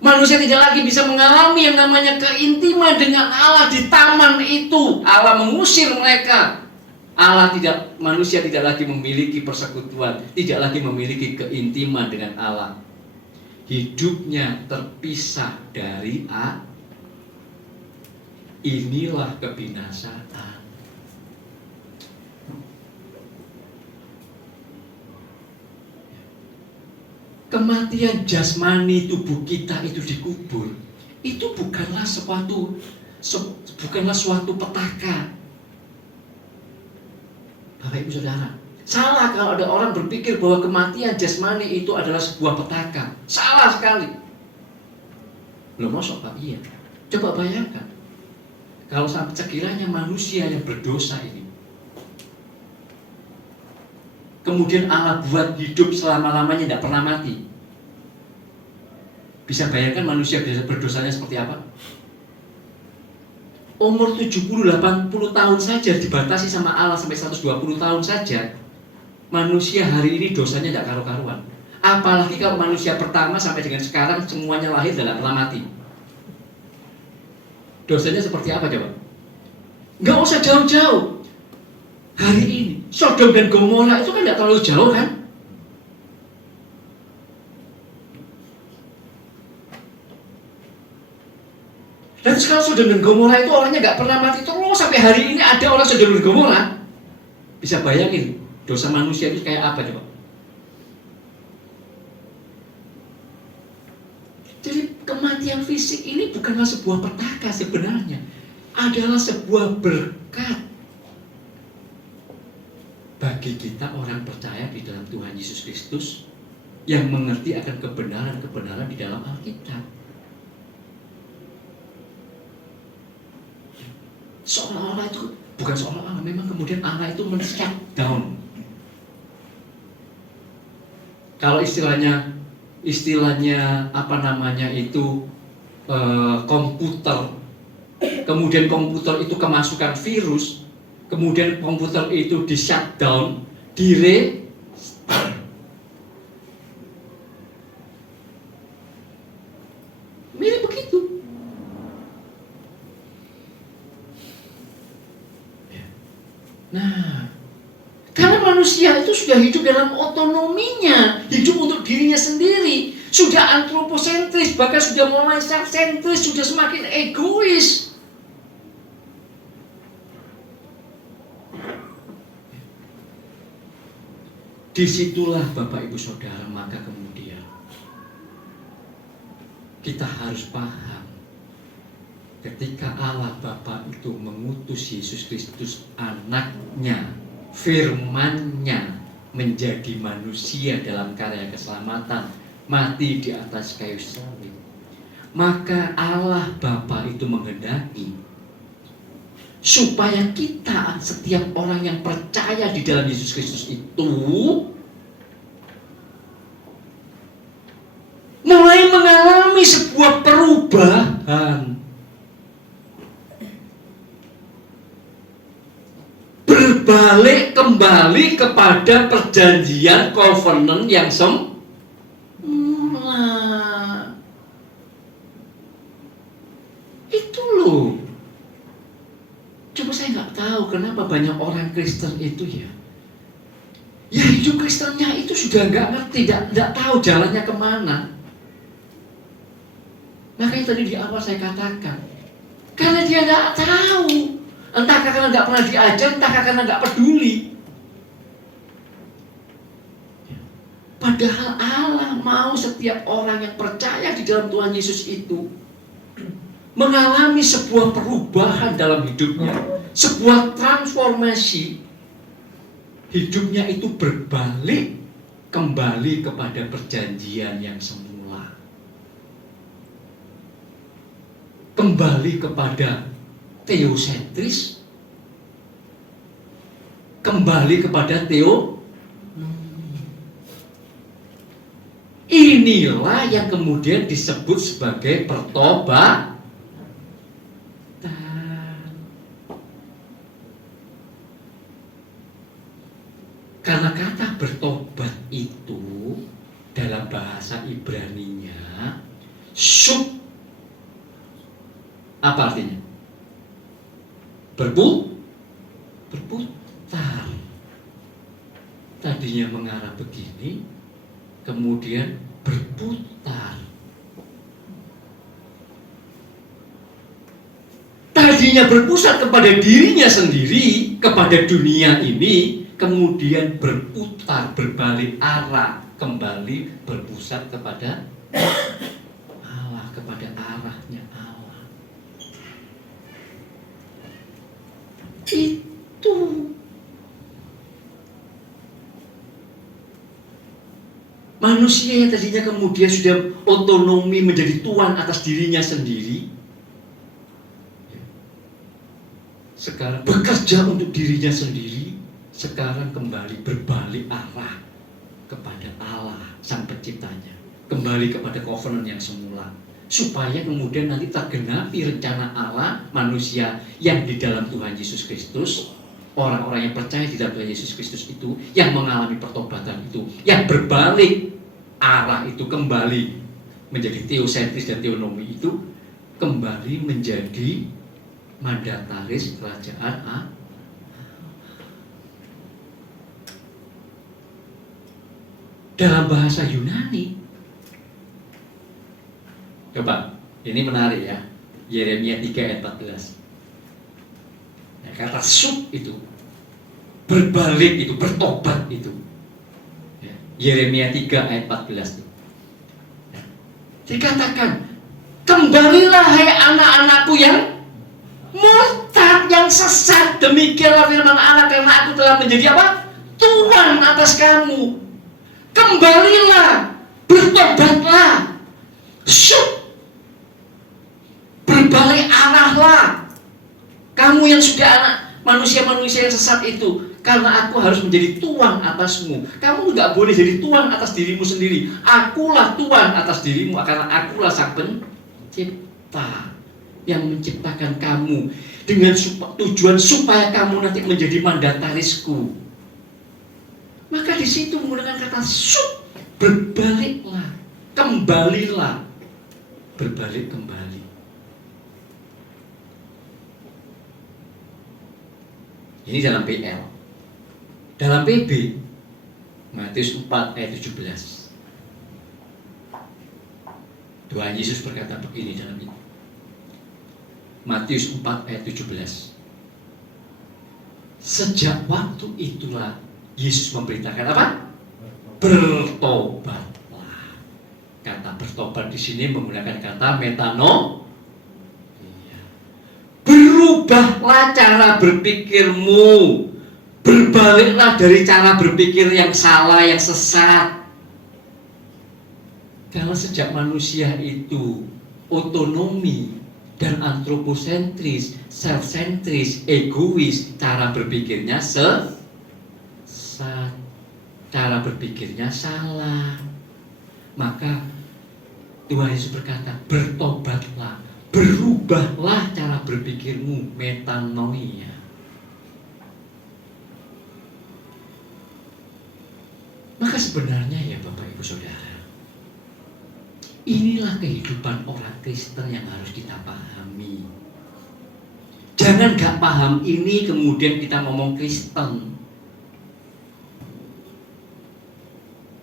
Manusia tidak lagi bisa mengalami yang namanya keintiman dengan Allah di taman itu. Allah mengusir mereka. Manusia tidak lagi memiliki persekutuan, tidak lagi memiliki keintiman dengan Allah. Hidupnya terpisah dari Allah. Inilah kebinasaan. Kematian jasmani tubuh kita itu dikubur, itu bukanlah suatu petaka. Bapak Ibu Saudara, salah kalau ada orang berpikir bahwa kematian jasmani itu adalah sebuah petaka. Salah sekali. Belum masuk Pak, iya. Coba bayangkan, kalau sampai sekiranya manusia yang berdosa ini, kemudian Allah buat hidup selama-lamanya tidak pernah mati. Bisa bayangkan manusia berdosanya seperti apa? Umur 70-80 tahun saja dibatasi sama Allah sampai 120 tahun saja. Manusia hari ini dosanya tidak karu-karuan. Apalagi kalau manusia pertama sampai dengan sekarang semuanya lahir dan tidak pernah mati. Dosanya seperti apa coba? Nggak usah jauh-jauh. Hari ini Sodom dan Gomora itu kan tidak terlalu jauh kan? Dan sekarang Sodom dan Gomora itu orangnya nggak pernah mati terus sampai hari ini ada orang Sodom dan Gomora. Bisa bayangin dosa manusia itu kayak apa coba? Jadi kematian fisik ini bukanlah sebuah petaka sebenarnya, adalah sebuah berkat bagi kita orang percaya di dalam Tuhan Yesus Kristus yang mengerti akan kebenaran-kebenaran di dalam Alkitab. Seolah-olah itu, bukan seolah-olah, memang kemudian Allah itu men-shut down. Kalau istilahnya apa namanya itu komputer, kemudian komputer itu kemasukan virus, kemudian komputer itu di shutdown, mirip begitu. Nah, karena manusia itu sudah hidup dalam otonominya, hidup untuk dirinya sendiri, sudah antroposentris, bahkan sudah mulai self-sentris, sudah semakin egois. Disitulah Bapak Ibu Saudara, maka kemudian kita harus paham, ketika Allah Bapa itu mengutus Yesus Kristus anaknya, firman-Nya menjadi manusia dalam karya keselamatan, mati di atas kayu salib, maka Allah Bapa itu menghendaki supaya kita, setiap orang yang percaya di dalam Yesus Kristus itu, mulai mengalami sebuah perubahan, berbalik kembali kepada perjanjian covenant yang semula. Itu loh. Coba saya nggak tahu kenapa banyak orang Kristen itu ya hidup Kristennya itu sudah nggak ngerti, nggak tahu jalannya kemana. Makanya tadi di awal saya katakan, karena dia nggak tahu, entah karena nggak pernah diajar, entah karena nggak peduli. Padahal Allah mau setiap orang yang percaya di dalam Tuhan Yesus itu mengalami sebuah perubahan dalam hidupnya, sebuah transformasi. Hidupnya itu berbalik kembali kepada perjanjian yang semula, kembali kepada teosentris, kembali kepada inilah yang kemudian disebut sebagai pertobatan. Karena kata bertobat itu dalam bahasa Ibraninya sub, apa artinya? Berputar. Tadinya mengarah begini, kemudian berputar. Tadinya berpusat kepada dirinya sendiri, kepada dunia ini, kemudian berputar, berbalik arah, kembali berpusat kepada Allah, kepada arahnya Allah. Itu manusia yang tadinya kemudian sudah otonomi menjadi tuan atas dirinya sendiri, sekarang bekerja untuk dirinya sendiri, sekarang kembali berbalik arah kepada Allah Sang Penciptanya, kembali kepada covenant yang semula, supaya kemudian nanti tergenapi rencana Allah manusia yang di dalam Tuhan Yesus Kristus, orang-orang yang percaya di dalam Tuhan Yesus Kristus itu, yang mengalami pertobatan itu, yang berbalik arah itu, kembali menjadi teosentris dan teonomi itu, kembali menjadi mandataris kerajaan Allah. Dalam bahasa Yunani, coba, ini menarik ya, Yeremia 3 ayat 14. Nah, kata sub itu, berbalik itu, bertobat itu, ya, Yeremia 3 ayat 14 itu. Ya, dikatakan, Kembalilah hai anak-anakku yang murtad, yang sesat. Demikianlah firman Allah, karena aku telah menjadi apa? Tuhan atas kamu. Kembalilah, bertobatlah, berbalik arahlah. Kamu yang sudah anak manusia-manusia yang sesat itu, karena aku harus menjadi tuan atasmu. Kamu nggak boleh jadi tuan atas dirimu sendiri. Akulah tuan atas dirimu, karena akulah sang pencipta yang menciptakan kamu dengan tujuan supaya kamu nanti menjadi mandatarisku. Maka di situ menggunakan kata berbaliklah, kembalilah, berbalik kembali. Ini dalam PL. Dalam PB, Matius 4 ayat 17. Tuhan Yesus berkata begini dalam itu. Matius 4 ayat 17. Sejak waktu itulah Yesus memberitakan apa? Bertobatlah. Kata bertobat di sini menggunakan kata metano. Berubahlah cara berpikirmu. Berbaliklah dari cara berpikir yang salah, yang sesat. Karena sejak manusia itu otonomi dan antroposentris, self-centris, egois, cara berpikirnya sesat, cara berpikirnya salah. Maka Tuhan Yesus berkata, bertobatlah, berubahlah cara berpikirmu, metanoia. Maka sebenarnya ya Bapak Ibu Saudara, inilah kehidupan orang Kristen yang harus kita pahami. Jangan gak paham ini kemudian kita ngomong Kristen.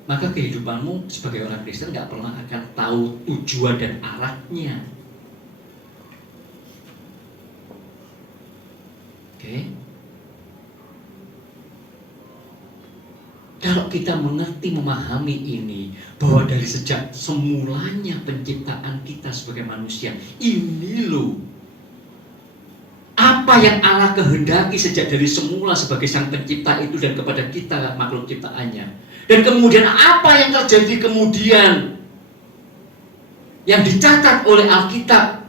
Maka kehidupanmu sebagai orang Kristen gak pernah akan tahu tujuan dan arahnya. Oke? Kalau kita mengerti, memahami ini, bahwa dari sejak semulanya penciptaan kita sebagai manusia, ini loh apa yang Allah kehendaki sejak dari semula sebagai sang pencipta itu dan kepada kita makhluk ciptaannya. Dan kemudian apa yang terjadi kemudian yang dicatat oleh Alkitab.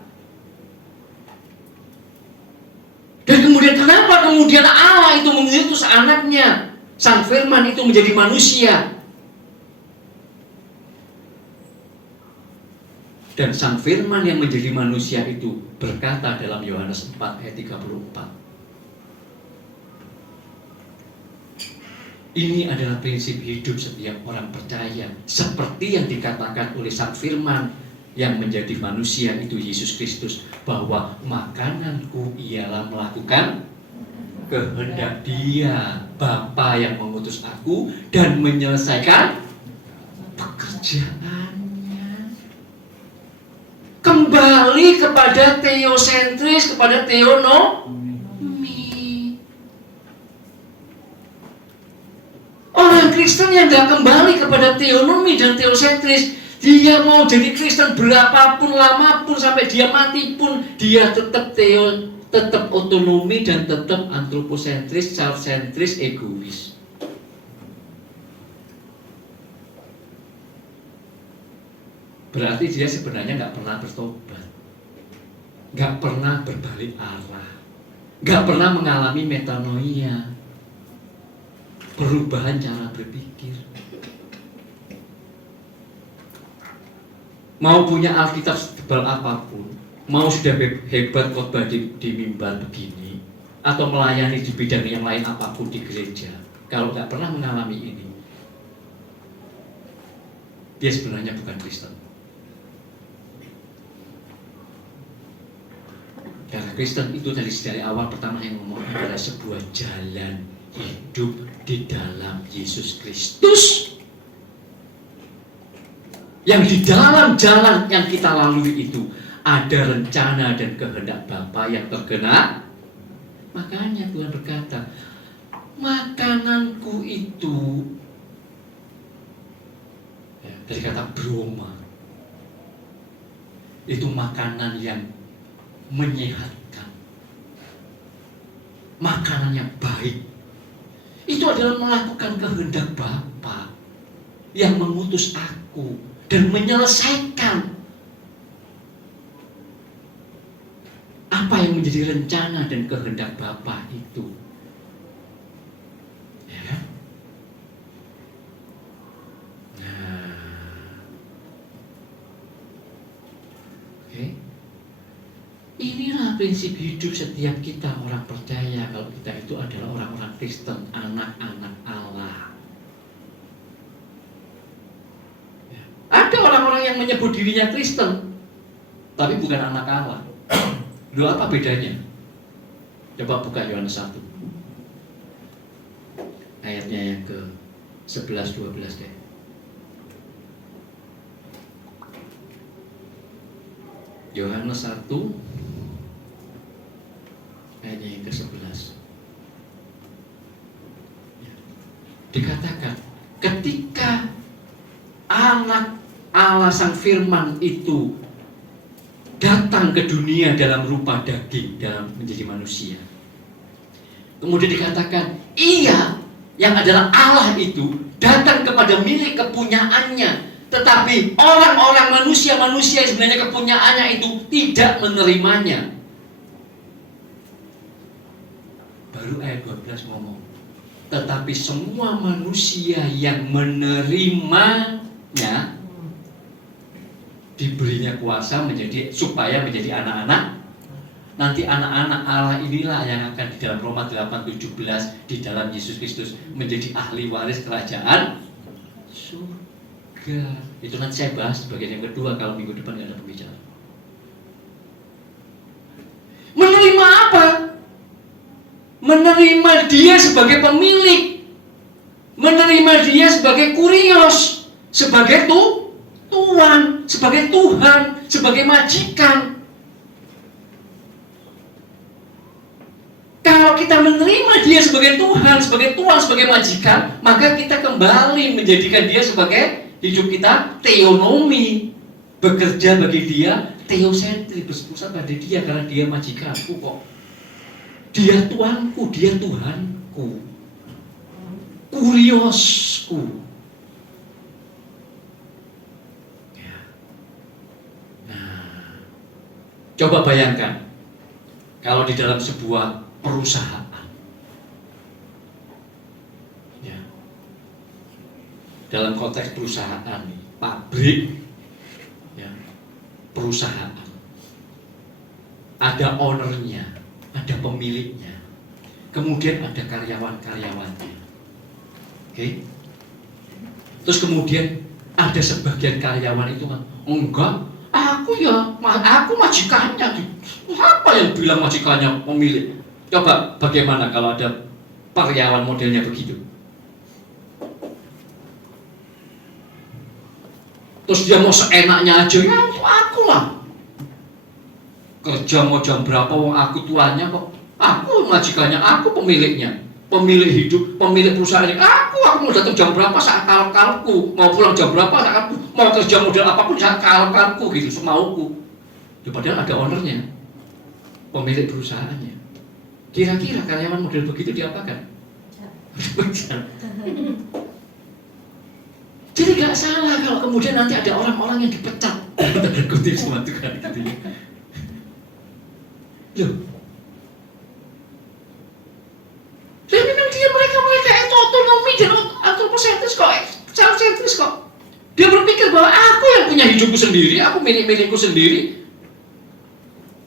Dan kemudian kenapa kemudian Allah itu mengutus anaknya, Sang Firman itu menjadi manusia. Dan Sang Firman yang menjadi manusia itu berkata dalam Yohanes 4 ayat 34. Ini adalah prinsip hidup setiap orang percaya. Seperti yang dikatakan oleh Sang Firman yang menjadi manusia itu Yesus Kristus. Bahwa makananku ialah melakukan kehendak Dia, Bapa yang mengutus aku, dan menyelesaikan pekerjaannya. Kembali kepada teosentris, kepada teonomi. Orang Kristen yang gak kembali kepada teonomi dan teosentris, dia mau jadi Kristen berapapun lama pun, sampai dia mati pun, dia tetap otonomi dan tetap antroposentris, self-centris, egois. Berarti dia sebenarnya nggak pernah bertobat, nggak pernah berbalik arah, nggak pernah mengalami metanoia, perubahan cara berpikir. Mau punya Alkitab setebal apapun, mau sudah hebat khotbah di mimbar begini, atau melayani di bidang yang lain apapun di gereja, kalau nggak pernah mengalami ini, dia sebenarnya bukan Kristen. Karena Kristen itu dari awal pertama yang ngomong adalah sebuah jalan hidup di dalam Yesus Kristus. Yang di dalam jalan yang kita lalui itu ada rencana dan kehendak Bapa yang tergenak. Makanya Tuhan berkata, makananku itu, dari kata broma, itu makanan yang menyehatkan, makanan yang baik. Itu adalah melakukan kehendak Bapa yang mengutus aku dan menyelesaikan apa yang menjadi rencana dan kehendak Bapa itu. Ya. Nah, oke. Inilah prinsip hidup setiap kita orang percaya, kalau kita itu adalah orang-orang Kristen, anak-anak Allah. Ya. Ada orang-orang yang menyebut dirinya Kristen, tapi bukan anak Allah. Lalu apa bedanya? Coba buka Yohanes 1 ayatnya yang ke 11-12 deh. Yohanes 1 ayatnya yang ke 11. Dikatakan ketika anak Allah Sang Firman itu datang ke dunia dalam rupa daging, dalam menjadi manusia. Kemudian dikatakan, ia yang adalah Allah itu datang kepada milik kepunyaannya, tetapi orang-orang manusia yang sebenarnya kepunyaannya itu tidak menerimanya. Baru ayat 12 ngomong, tetapi semua manusia yang menerimanya diberinya kuasa supaya menjadi anak-anak. Nanti anak-anak Allah inilah yang akan di dalam Roma 8:17 di dalam Yesus Kristus menjadi ahli waris kerajaan surga. Itu nanti saya bahas bagian yang kedua kalau minggu depan nggak ada pembicaraan. Menerima apa? Menerima dia sebagai pemilik, menerima dia sebagai kurios, sebagai Tuhan, sebagai Tuhan, sebagai majikan. Kalau kita menerima dia sebagai Tuhan, sebagai majikan, maka kita kembali menjadikan dia sebagai hidup kita teonomi, bekerja bagi dia, teosentris, berpusat pada dia karena dia majikanku kok. Dia Tuanku, dia Tuhanku, kuriosku. Coba bayangkan kalau di dalam sebuah perusahaan, ya, dalam konteks perusahaan, pabrik, ya, perusahaan, ada ownernya, ada pemiliknya, kemudian ada karyawan-karyawannya, oke? Terus kemudian ada sebagian karyawan itu enggak. Aku majikannya. Apa yang bilang majikannya pemilik? Coba bagaimana kalau ada karyawan modelnya begitu? Terus dia mau seenaknya aja, ya itu aku lah. Kerja mau jam berapa, wong aku tuannya kok. Aku majikannya, aku pemiliknya. Pemilik hidup, pemilik perusahaan ini. Aku mau datang jam berapa saat kalku, mau pulang jam berapa saat aku, mau kerja model apapun saat kalku gitu, semauku. Padahal ada ownernya, pemilik perusahaannya. Kira-kira karyawan model begitu diapakan? Jadi gak salah kalau kemudian nanti ada orang-orang yang dipecat. Kutip sama Tuhan gitu ya. Loh, dan memang mereka itu otonomi dan antroposentris kok, self-centris kok. Dia berpikir bahwa aku yang punya hidupku sendiri, aku milik-milikku sendiri,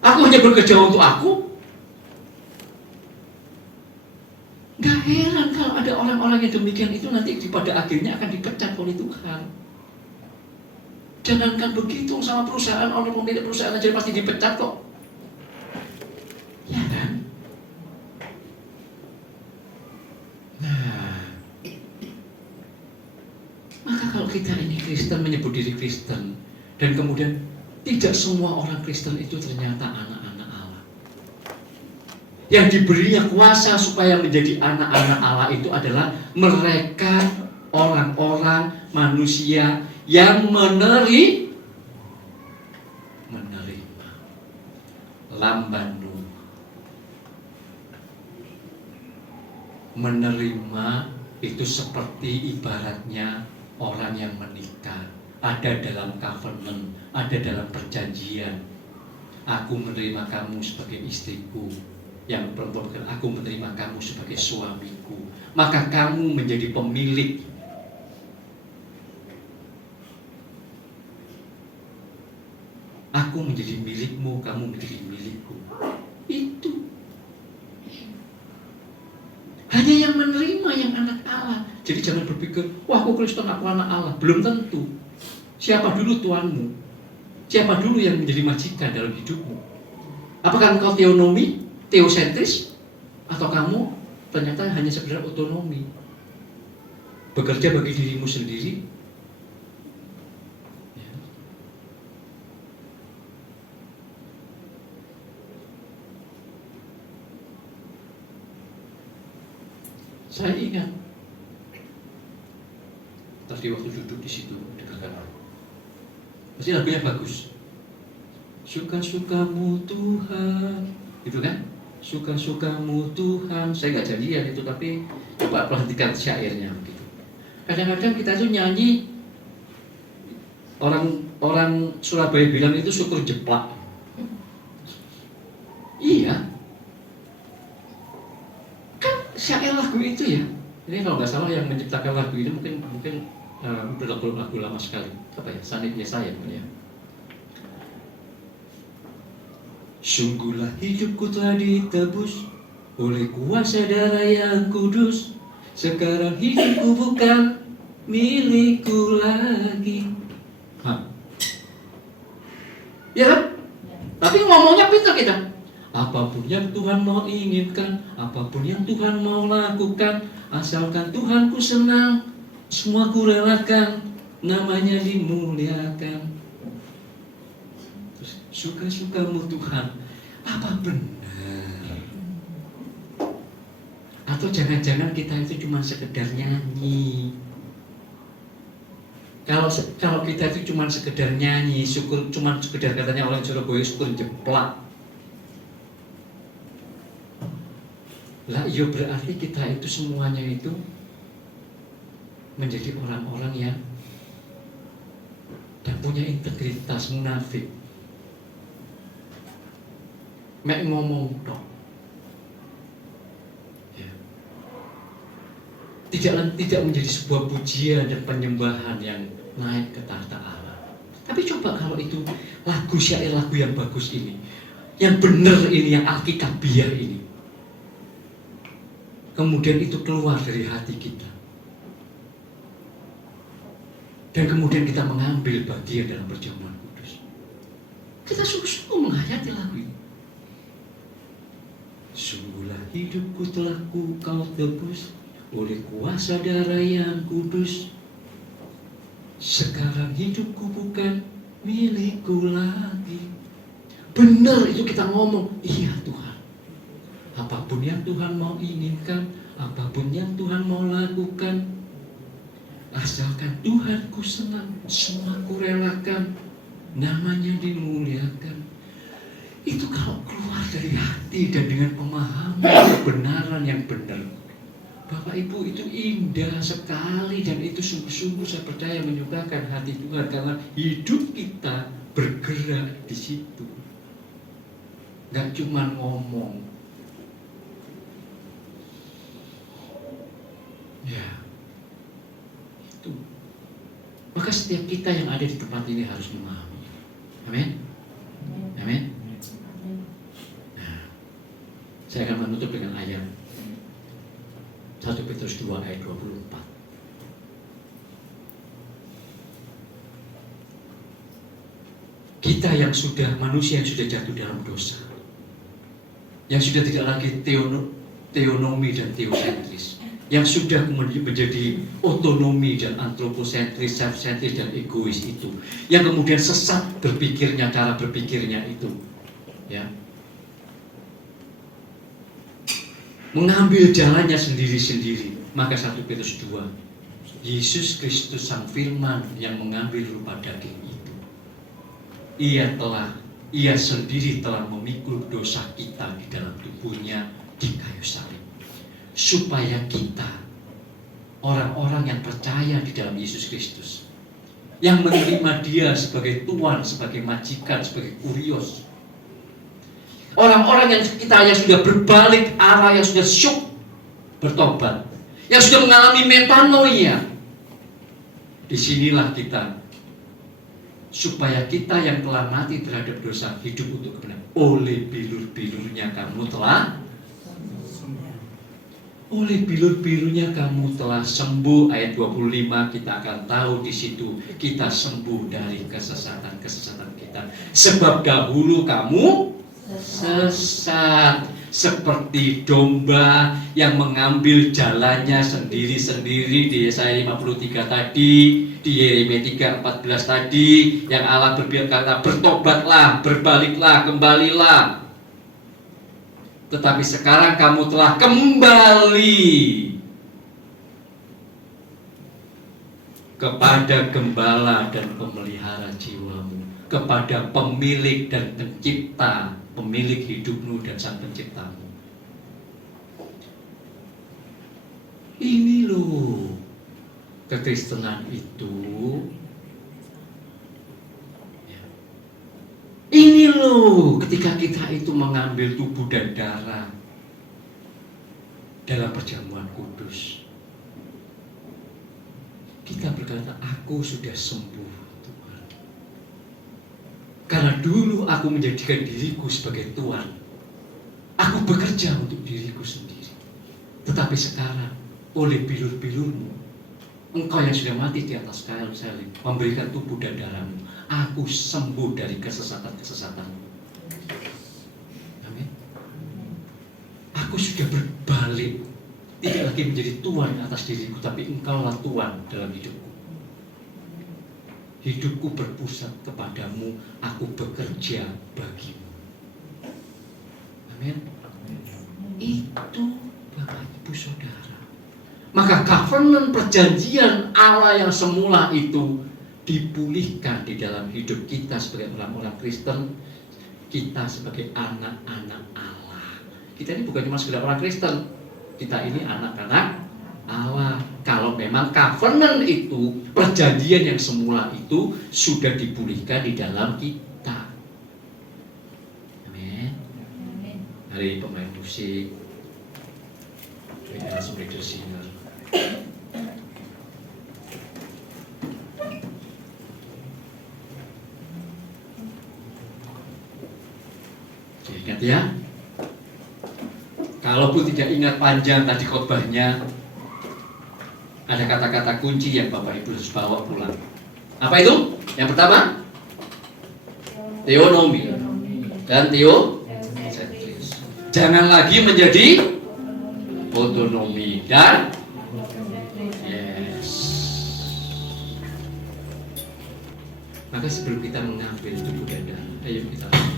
aku hanya bekerja untuk aku. Gak heran kalau ada orang-orang yang demikian itu nanti pada akhirnya akan dipecat oleh Tuhan. Jangankan begitu, sama perusahaan, orang pemilik perusahaan aja pasti dipecat kok. Ya kan? Nah, maka kalau kita ini Kristen, menyebut diri Kristen, dan kemudian tidak semua orang Kristen itu ternyata anak-anak Allah. Yang diberinya kuasa supaya menjadi anak-anak Allah itu adalah mereka orang-orang manusia yang menerima lamban Nuh. Menerima itu seperti ibaratnya orang yang menikah, ada dalam covenant, ada dalam perjanjian. Aku menerima kamu sebagai istriku, yang perempuan, aku menerima kamu sebagai suamiku, maka kamu menjadi pemilik. Aku menjadi milikmu, kamu menjadi milikku. Itu hanya yang menerima yang anak Allah. Jadi jangan berpikir, wah aku Kristen, aku anak Allah. Belum tentu. Siapa dulu Tuanmu? Siapa dulu yang menjadi majikan dalam hidupmu? Apakah engkau teonomi, teosentris, atau kamu ternyata hanya sekedar otonomi, bekerja bagi dirimu sendiri? Ya. Saya ingat tadi waktu duduk di situ dengarkan aku. Pasti lagunya bagus. Suka-sukamu Tuhan, gitu kan? Suka-sukamu Tuhan. Saya nggak janjian itu, tapi coba perhatikan syairnya begitu. Kadang-kadang kita tuh nyanyi, orang Surabaya bilang itu syukur jeplak. Iya. Kan syair lagu itu ya. Ini kalau nggak salah yang menciptakan lagu ini mungkin lagu lama sekali. Apa ya? Sanitnya saya ya. Sungguhlah hidupku telah ditebus oleh kuasa darah yang kudus. Sekarang hidupku bukan milikku lagi. Hah? Ya kan? Tapi ngomongnya pintar kita. Apapun yang Tuhan mau inginkan, apapun yang Tuhan mau lakukan, asalkan Tuhanku senang, semua ku relakan, namanya dimuliakan. Suka-sukamu Tuhan, apa benar? Atau jangan-jangan kita itu cuma sekedar nyanyi? Kalau kita itu cuma sekedar nyanyi, syukur, cuma sekedar katanya orang Surabaya syukur jeplak. Lah iya berarti kita itu semuanya itu menjadi orang-orang yang dan punya integritas, munafik. Mek ngomong dong. Ya. Tidak menjadi sebuah pujian dan penyembahan yang naik ke tahta Allah. Tapi coba kalau itu lagu syair lagu yang bagus ini, yang benar ini, yang alkitabiah ini, kemudian itu keluar dari hati kita, dan kemudian kita mengambil bagian dalam perjamuan kudus. Kita sungguh-sungguh menghayati lagu ini. Sungguhlah hidupku telah kau tebus oleh kuasa darah yang kudus. Sekarang hidupku bukan milikku lagi. Benar itu kita ngomong, iya Tuhan. Apapun yang Tuhan mau inginkan, apapun yang Tuhan mau lakukan, asalkan Tuhanku senang, semua ku relakan, namanya dimuliakan. Itu kalau keluar dari hati dan dengan pemahaman kebenaran yang benar, Bapak Ibu, itu indah sekali. Dan itu sungguh-sungguh saya percaya menyukakan hati Tuhan, karena hidup kita bergerak di situ, gak cuma ngomong. Ya, itu. Maka setiap kita yang ada di tempat ini harus memahami. Amin. Amin. Nah, saya akan menutup dengan ayat 1 Petrus 2 ayat 24. Kita yang sudah, manusia yang sudah jatuh dalam dosa, yang sudah tidak lagi teonomi dan teosentris, yang sudah menjadi otonomi dan antroposentris, self-centris dan egois itu, yang kemudian sesat berpikirnya, cara berpikirnya itu, ya, mengambil jalannya sendiri-sendiri. Maka 1 Petrus 2, Yesus Kristus Sang Firman yang mengambil rupa daging itu, Ia telah Ia sendiri telah memikul dosa kita di dalam tubuhnya di kayu salib, supaya kita, orang-orang yang percaya di dalam Yesus Kristus, yang menerima Dia sebagai Tuhan, sebagai majikan, sebagai kurios, orang-orang yang sudah berbalik arah, yang sudah syuk bertobat, yang sudah mengalami metanoia, disinilah kita, supaya kita yang telah mati terhadap dosa hidup untuk kebenaran. Oleh bilur-bilurnya kamu telah sembuh. Ayat 25 kita akan tahu di situ kita sembuh dari kesesatan kita. Sebab dahulu kamu sesat seperti domba yang mengambil jalannya sendiri-sendiri, di Yesaya 53 tadi, di Yeremia 3:14 tadi, yang Allah berkata, bertobatlah, berbaliklah, kembalilah. Tetapi sekarang kamu telah kembali kepada gembala dan pemelihara jiwamu, kepada pemilik dan pencipta, pemilik hidupmu dan sang penciptamu. Ini loh kekristenan itu. Ini loh ketika kita itu mengambil tubuh dan darah dalam perjamuan kudus, kita berkata, aku sudah sembuh Tuhan. Karena dulu aku menjadikan diriku sebagai Tuhan, aku bekerja untuk diriku sendiri. Tetapi sekarang oleh bilur-bilurmu, engkau yang sudah mati di atas kayu salib, memberikan tubuh dan darahmu, aku sembuh dari kesesatan-kesesatanmu. Amin. Aku sudah berbalik, tidak lagi menjadi Tuhan atas diriku, tapi engkaulah Tuhan dalam hidupku. Hidupku berpusat kepadamu, aku bekerja bagimu. Amin. Itu Bapak Ibu Saudara. Maka covenant perjanjian Allah yang semula itu dipulihkan di dalam hidup kita sebagai orang-orang Kristen, kita sebagai anak-anak Allah. Kita ini bukan cuma sekedar orang Kristen, kita ini anak-anak Allah. Kalau memang covenant itu, perjanjian yang semula itu sudah dipulihkan di dalam kita. Amin. Hari pemain musik, leader singer. Ingat ya, kalaupun tidak ingat panjang tadi khotbahnya, ada kata-kata kunci yang Bapak Ibu harus bawa pulang. Apa itu? Yang pertama, teonomi dan teosentris. Jangan lagi menjadi otonomi dan yes. Maka sebelum kita mengambil tubuh dan darah, ayo kita lakukan.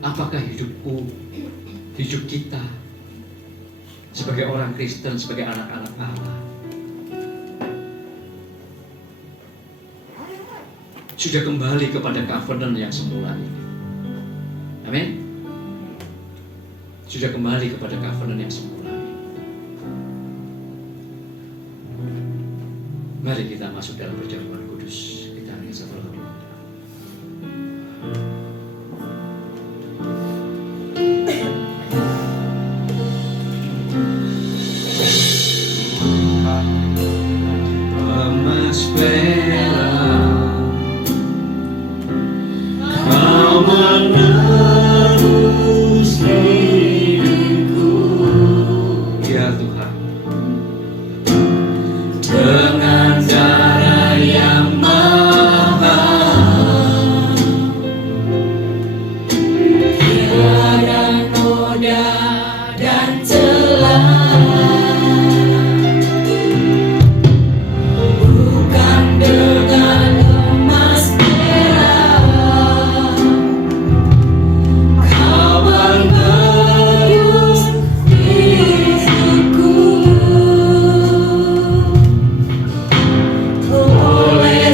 Apakah hidup kita sebagai orang Kristen, sebagai anak-anak Allah, sudah kembali kepada covenant yang semula ini? Amin. Sudah kembali kepada covenant yang semula ini. Mari kita masuk dalam perjamuan kudus. Kita hanya satu lagu.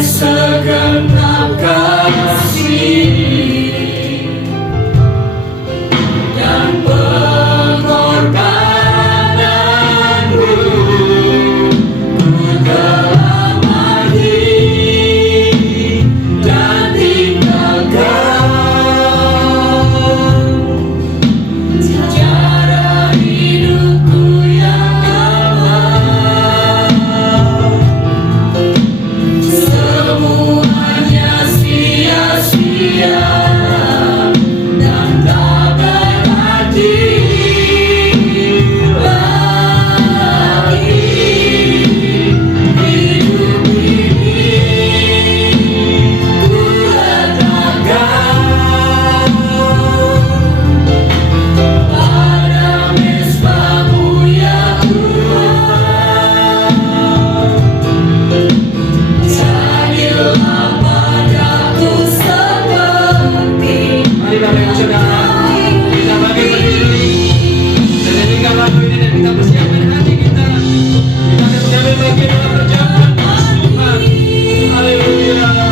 Segenap kasih kita persiapkan hati kita. Kita akan mengambil bagian dalam perjamuan kudus Tuhan. Haleluya.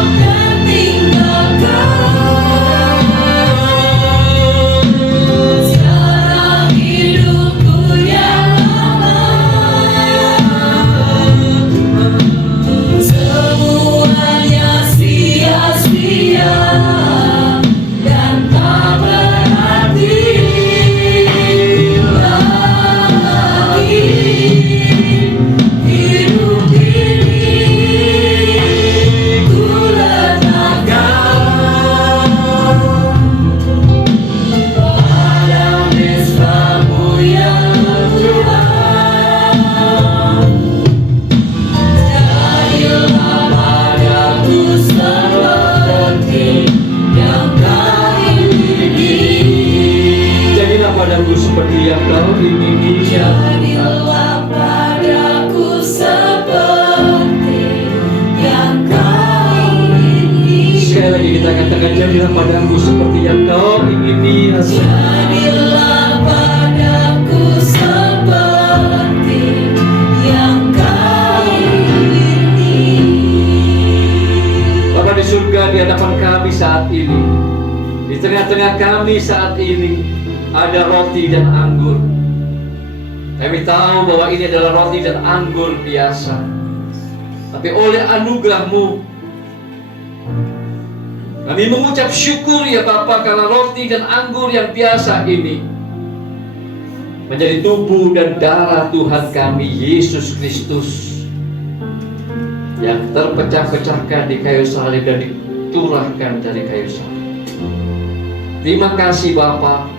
Seperti yang kau ingini, jadilah padaku seperti yang kau ingini. Sekali lagi kita katakan, jadilah padaku seperti yang kau ingini. Jadilah padaku seperti yang kau ingini. Bapa di surga, di hadapan kami saat ini, di tengah-tengah kami saat ini, ada roti dan anggur. Kami tahu bahwa ini adalah roti dan anggur biasa, tapi oleh anugerah-Mu kami mengucap syukur ya Bapa, karena roti dan anggur yang biasa ini menjadi tubuh dan darah Tuhan kami Yesus Kristus yang terpecah-pecahkan di kayu salib dan dicurahkan dari kayu salib. Terima kasih Bapa,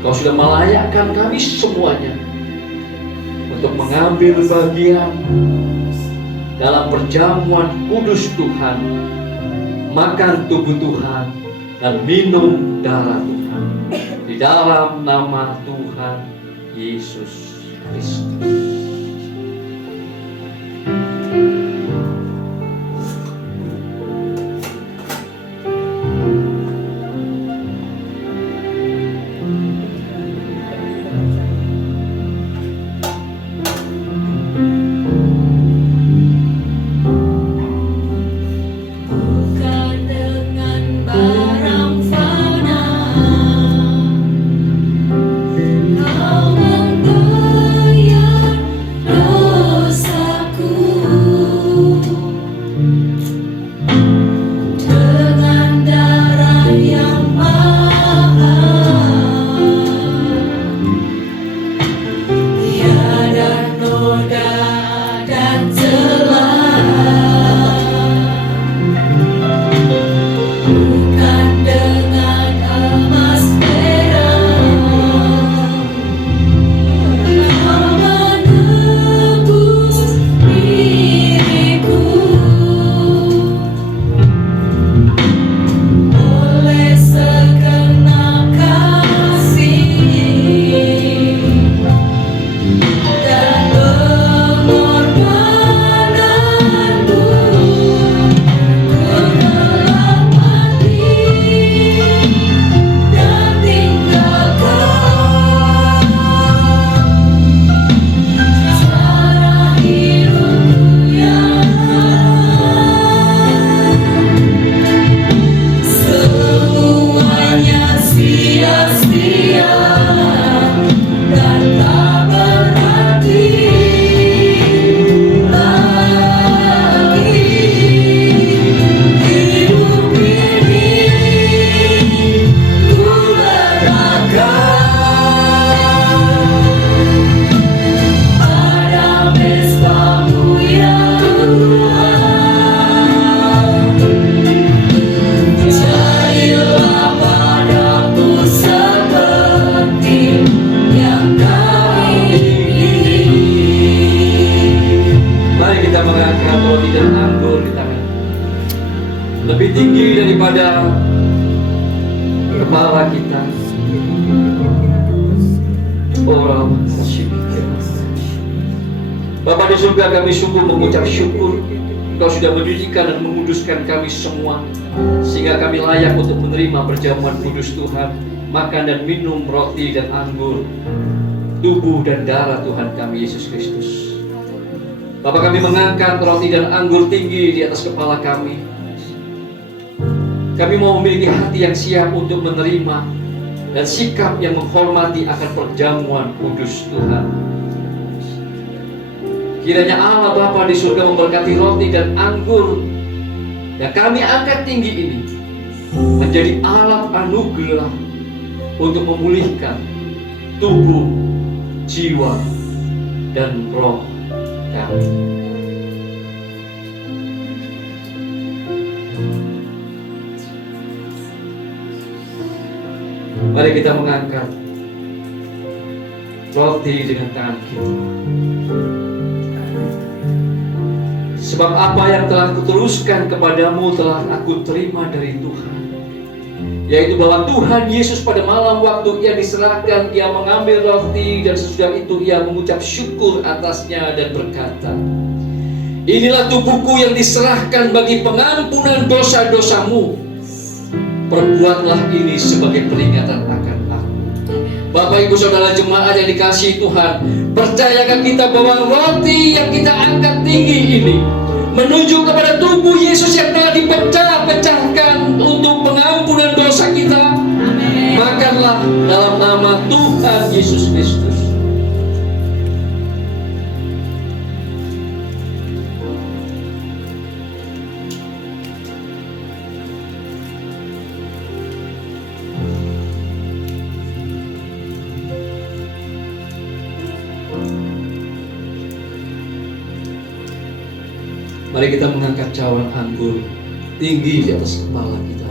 Kau sudah melayakkan kami semuanya untuk mengambil bagian dalam perjamuan kudus Tuhan, makan tubuh Tuhan dan minum darah Tuhan, di dalam nama Tuhan Yesus Kristus. lebih tinggi daripada kepala kita. Orang Bapa di surga, kami sungguh mengucap syukur Engkau sudah mendidikan dan menguduskan kami semua, sehingga kami layak untuk menerima perjamuan kudus Tuhan, makan dan minum roti dan anggur. tubuh dan darah Tuhan kami Yesus Kristus. Bapa, kami mengangkat roti dan anggur tinggi di atas kepala kami. Kami mau memiliki hati yang siap untuk menerima dan sikap yang menghormati akan perjamuan kudus Tuhan. Kiranya Allah Bapa di surga memberkati roti dan anggur yang kami angkat tinggi ini menjadi alat anugerah untuk memulihkan tubuh, jiwa, dan roh kami. Mari kita mengangkat roti dengan tangan kita. Sebab apa yang telah kuteruskan kepadamu telah aku terima dari Tuhan, yaitu bahwa Tuhan Yesus pada malam waktu Ia diserahkan, Ia mengambil roti dan sesudah itu Ia mengucap syukur atasnya dan berkata, "Inilah tubuhku yang diserahkan bagi pengampunan dosa-dosamu. Perbuatlah ini sebagai peringatan akan aku." Bapak, Ibu, Saudara jemaat yang dikasihi Tuhan, percayakan kita bahwa roti yang kita angkat tinggi ini menuju kepada tubuh Yesus yang telah dipecah-pecahkan untuk pengampunan dosa kita. Amin. Makanlah dalam nama Tuhan Yesus Kristus. Mari kita mengangkat cawan anggur tinggi di atas kepala kita.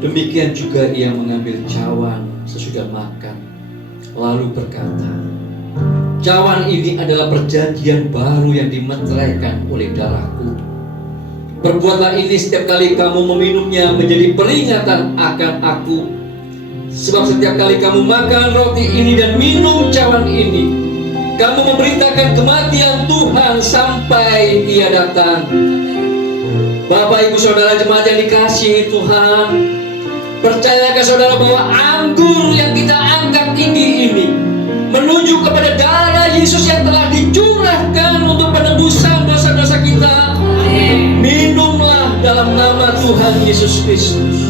Demikian juga Ia mengambil cawan sesudah makan, lalu berkata, "Cawan ini adalah perjanjian baru yang dimeteraikan oleh darahku. Perbuatlah ini setiap kali kamu meminumnya menjadi peringatan akan aku. Sebab setiap kali kamu makan roti ini dan minum cawan ini, kamu memberitakan kematian Tuhan sampai Ia datang." Bapak, Ibu, Saudara jemaat yang dikasihi Tuhan, percayakan saudara bahwa anggur yang kita angkat tinggi ini menuju kepada darah Yesus yang telah dicurahkan untuk penebusan dosa-dosa kita. Minumlah dalam nama Tuhan Yesus Kristus.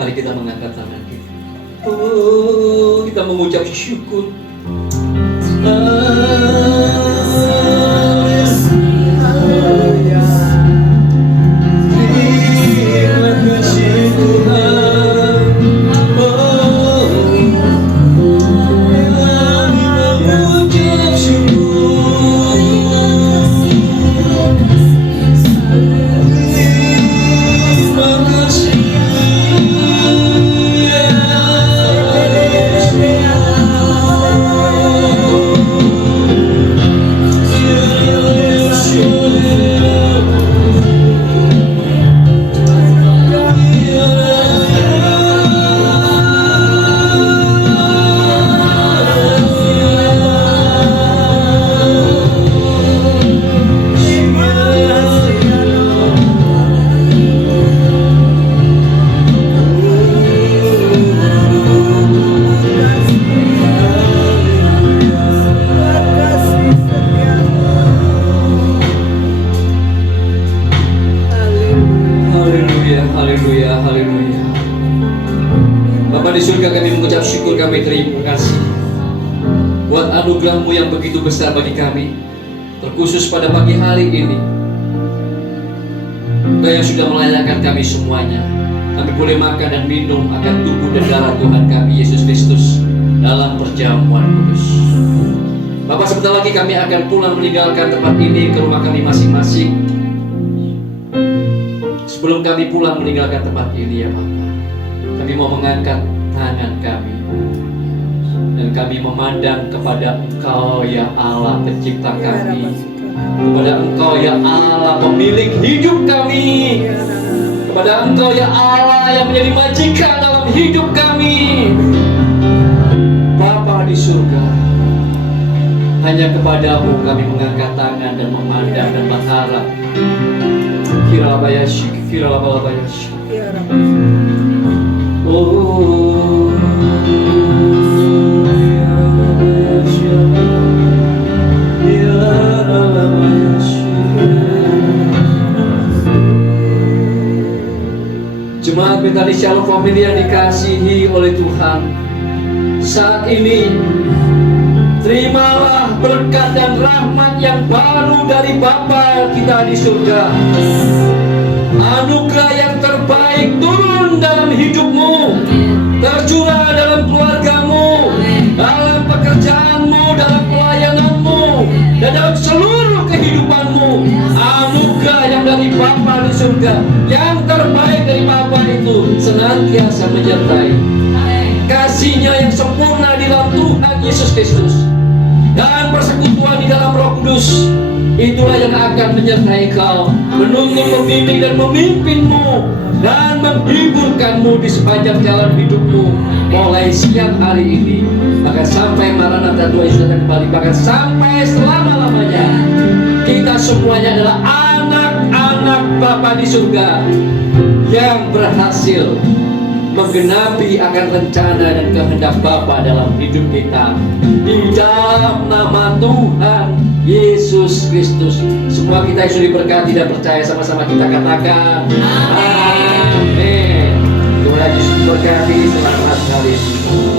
Mari kita mengangkat tangan kita. Oh, kita mengucap syukur. Terima kasih Tuhan. Oh, kami mengucap syukur. Terima kasih. Haleluya, haleluya. Bapa di surga, kami mengucap syukur, kami terima kasih buat anugerah-Mu yang begitu besar bagi kami, terkhusus pada pagi hari ini. Engkau yang sudah melayakkan kami semuanya. Kami boleh makan dan minum akan tubuh dan darah Tuhan kami Yesus Kristus dalam perjamuan kudus. Bapak, sebentar lagi kami akan pulang meninggalkan tempat ini ke rumah kami masing-masing. Sebelum kami pulang meninggalkan tempat ini ya Bapak, kami mau mengangkat tangan kami dan kami memandang kepada Engkau ya Allah pencipta kami, kepada Engkau ya Allah pemilik hidup kami, kepada Engkau ya Allah yang menjadi majikan dalam hidup kami. Bapa di surga, Hanya kepadamu kami mengangkat tangan dan memandang dan berharap. Kiralabayashi, kiralabayashi. Oh, Jemaat Bethany Shalom Family yang dikasihi oleh Tuhan, saat ini terimalah berkat dan rahmat yang baru dari Bapa kita di surga. Anugerah yang terbaik turun dalam hidupmu, tercurah dalam keluargamu, dalam pekerjaanmu, dalam pelayananmu, dan dalam seluruh kehidupanmu. Anugerah yang dari Bapa di surga, yang terbaik dari Bapa itu senantiasa menyertai. Kasih-Nya yang sempurna di dalam Tuhan Yesus Kristus dan persekutuan di dalam Roh Kudus, itulah yang akan menyertai kau, menuntun, membimbing dan memimpinmu dan menghiburkanmu di sepanjang jalan hidupmu, mulai siang hari ini bahkan sampai Maranatha Tuhan Yesus datang kembali, bahkan sampai selama-lamanya. Kita semuanya adalah anak-anak Bapa di surga yang berhasil menggenapi akan rencana dan kehendak Bapa dalam hidup kita, di dalam nama Tuhan Yesus Kristus. Semua kita yang sudah diberkati dan percaya, sama-sama kita katakan amin. Tuhan Yesus memberkati. Selamat hari.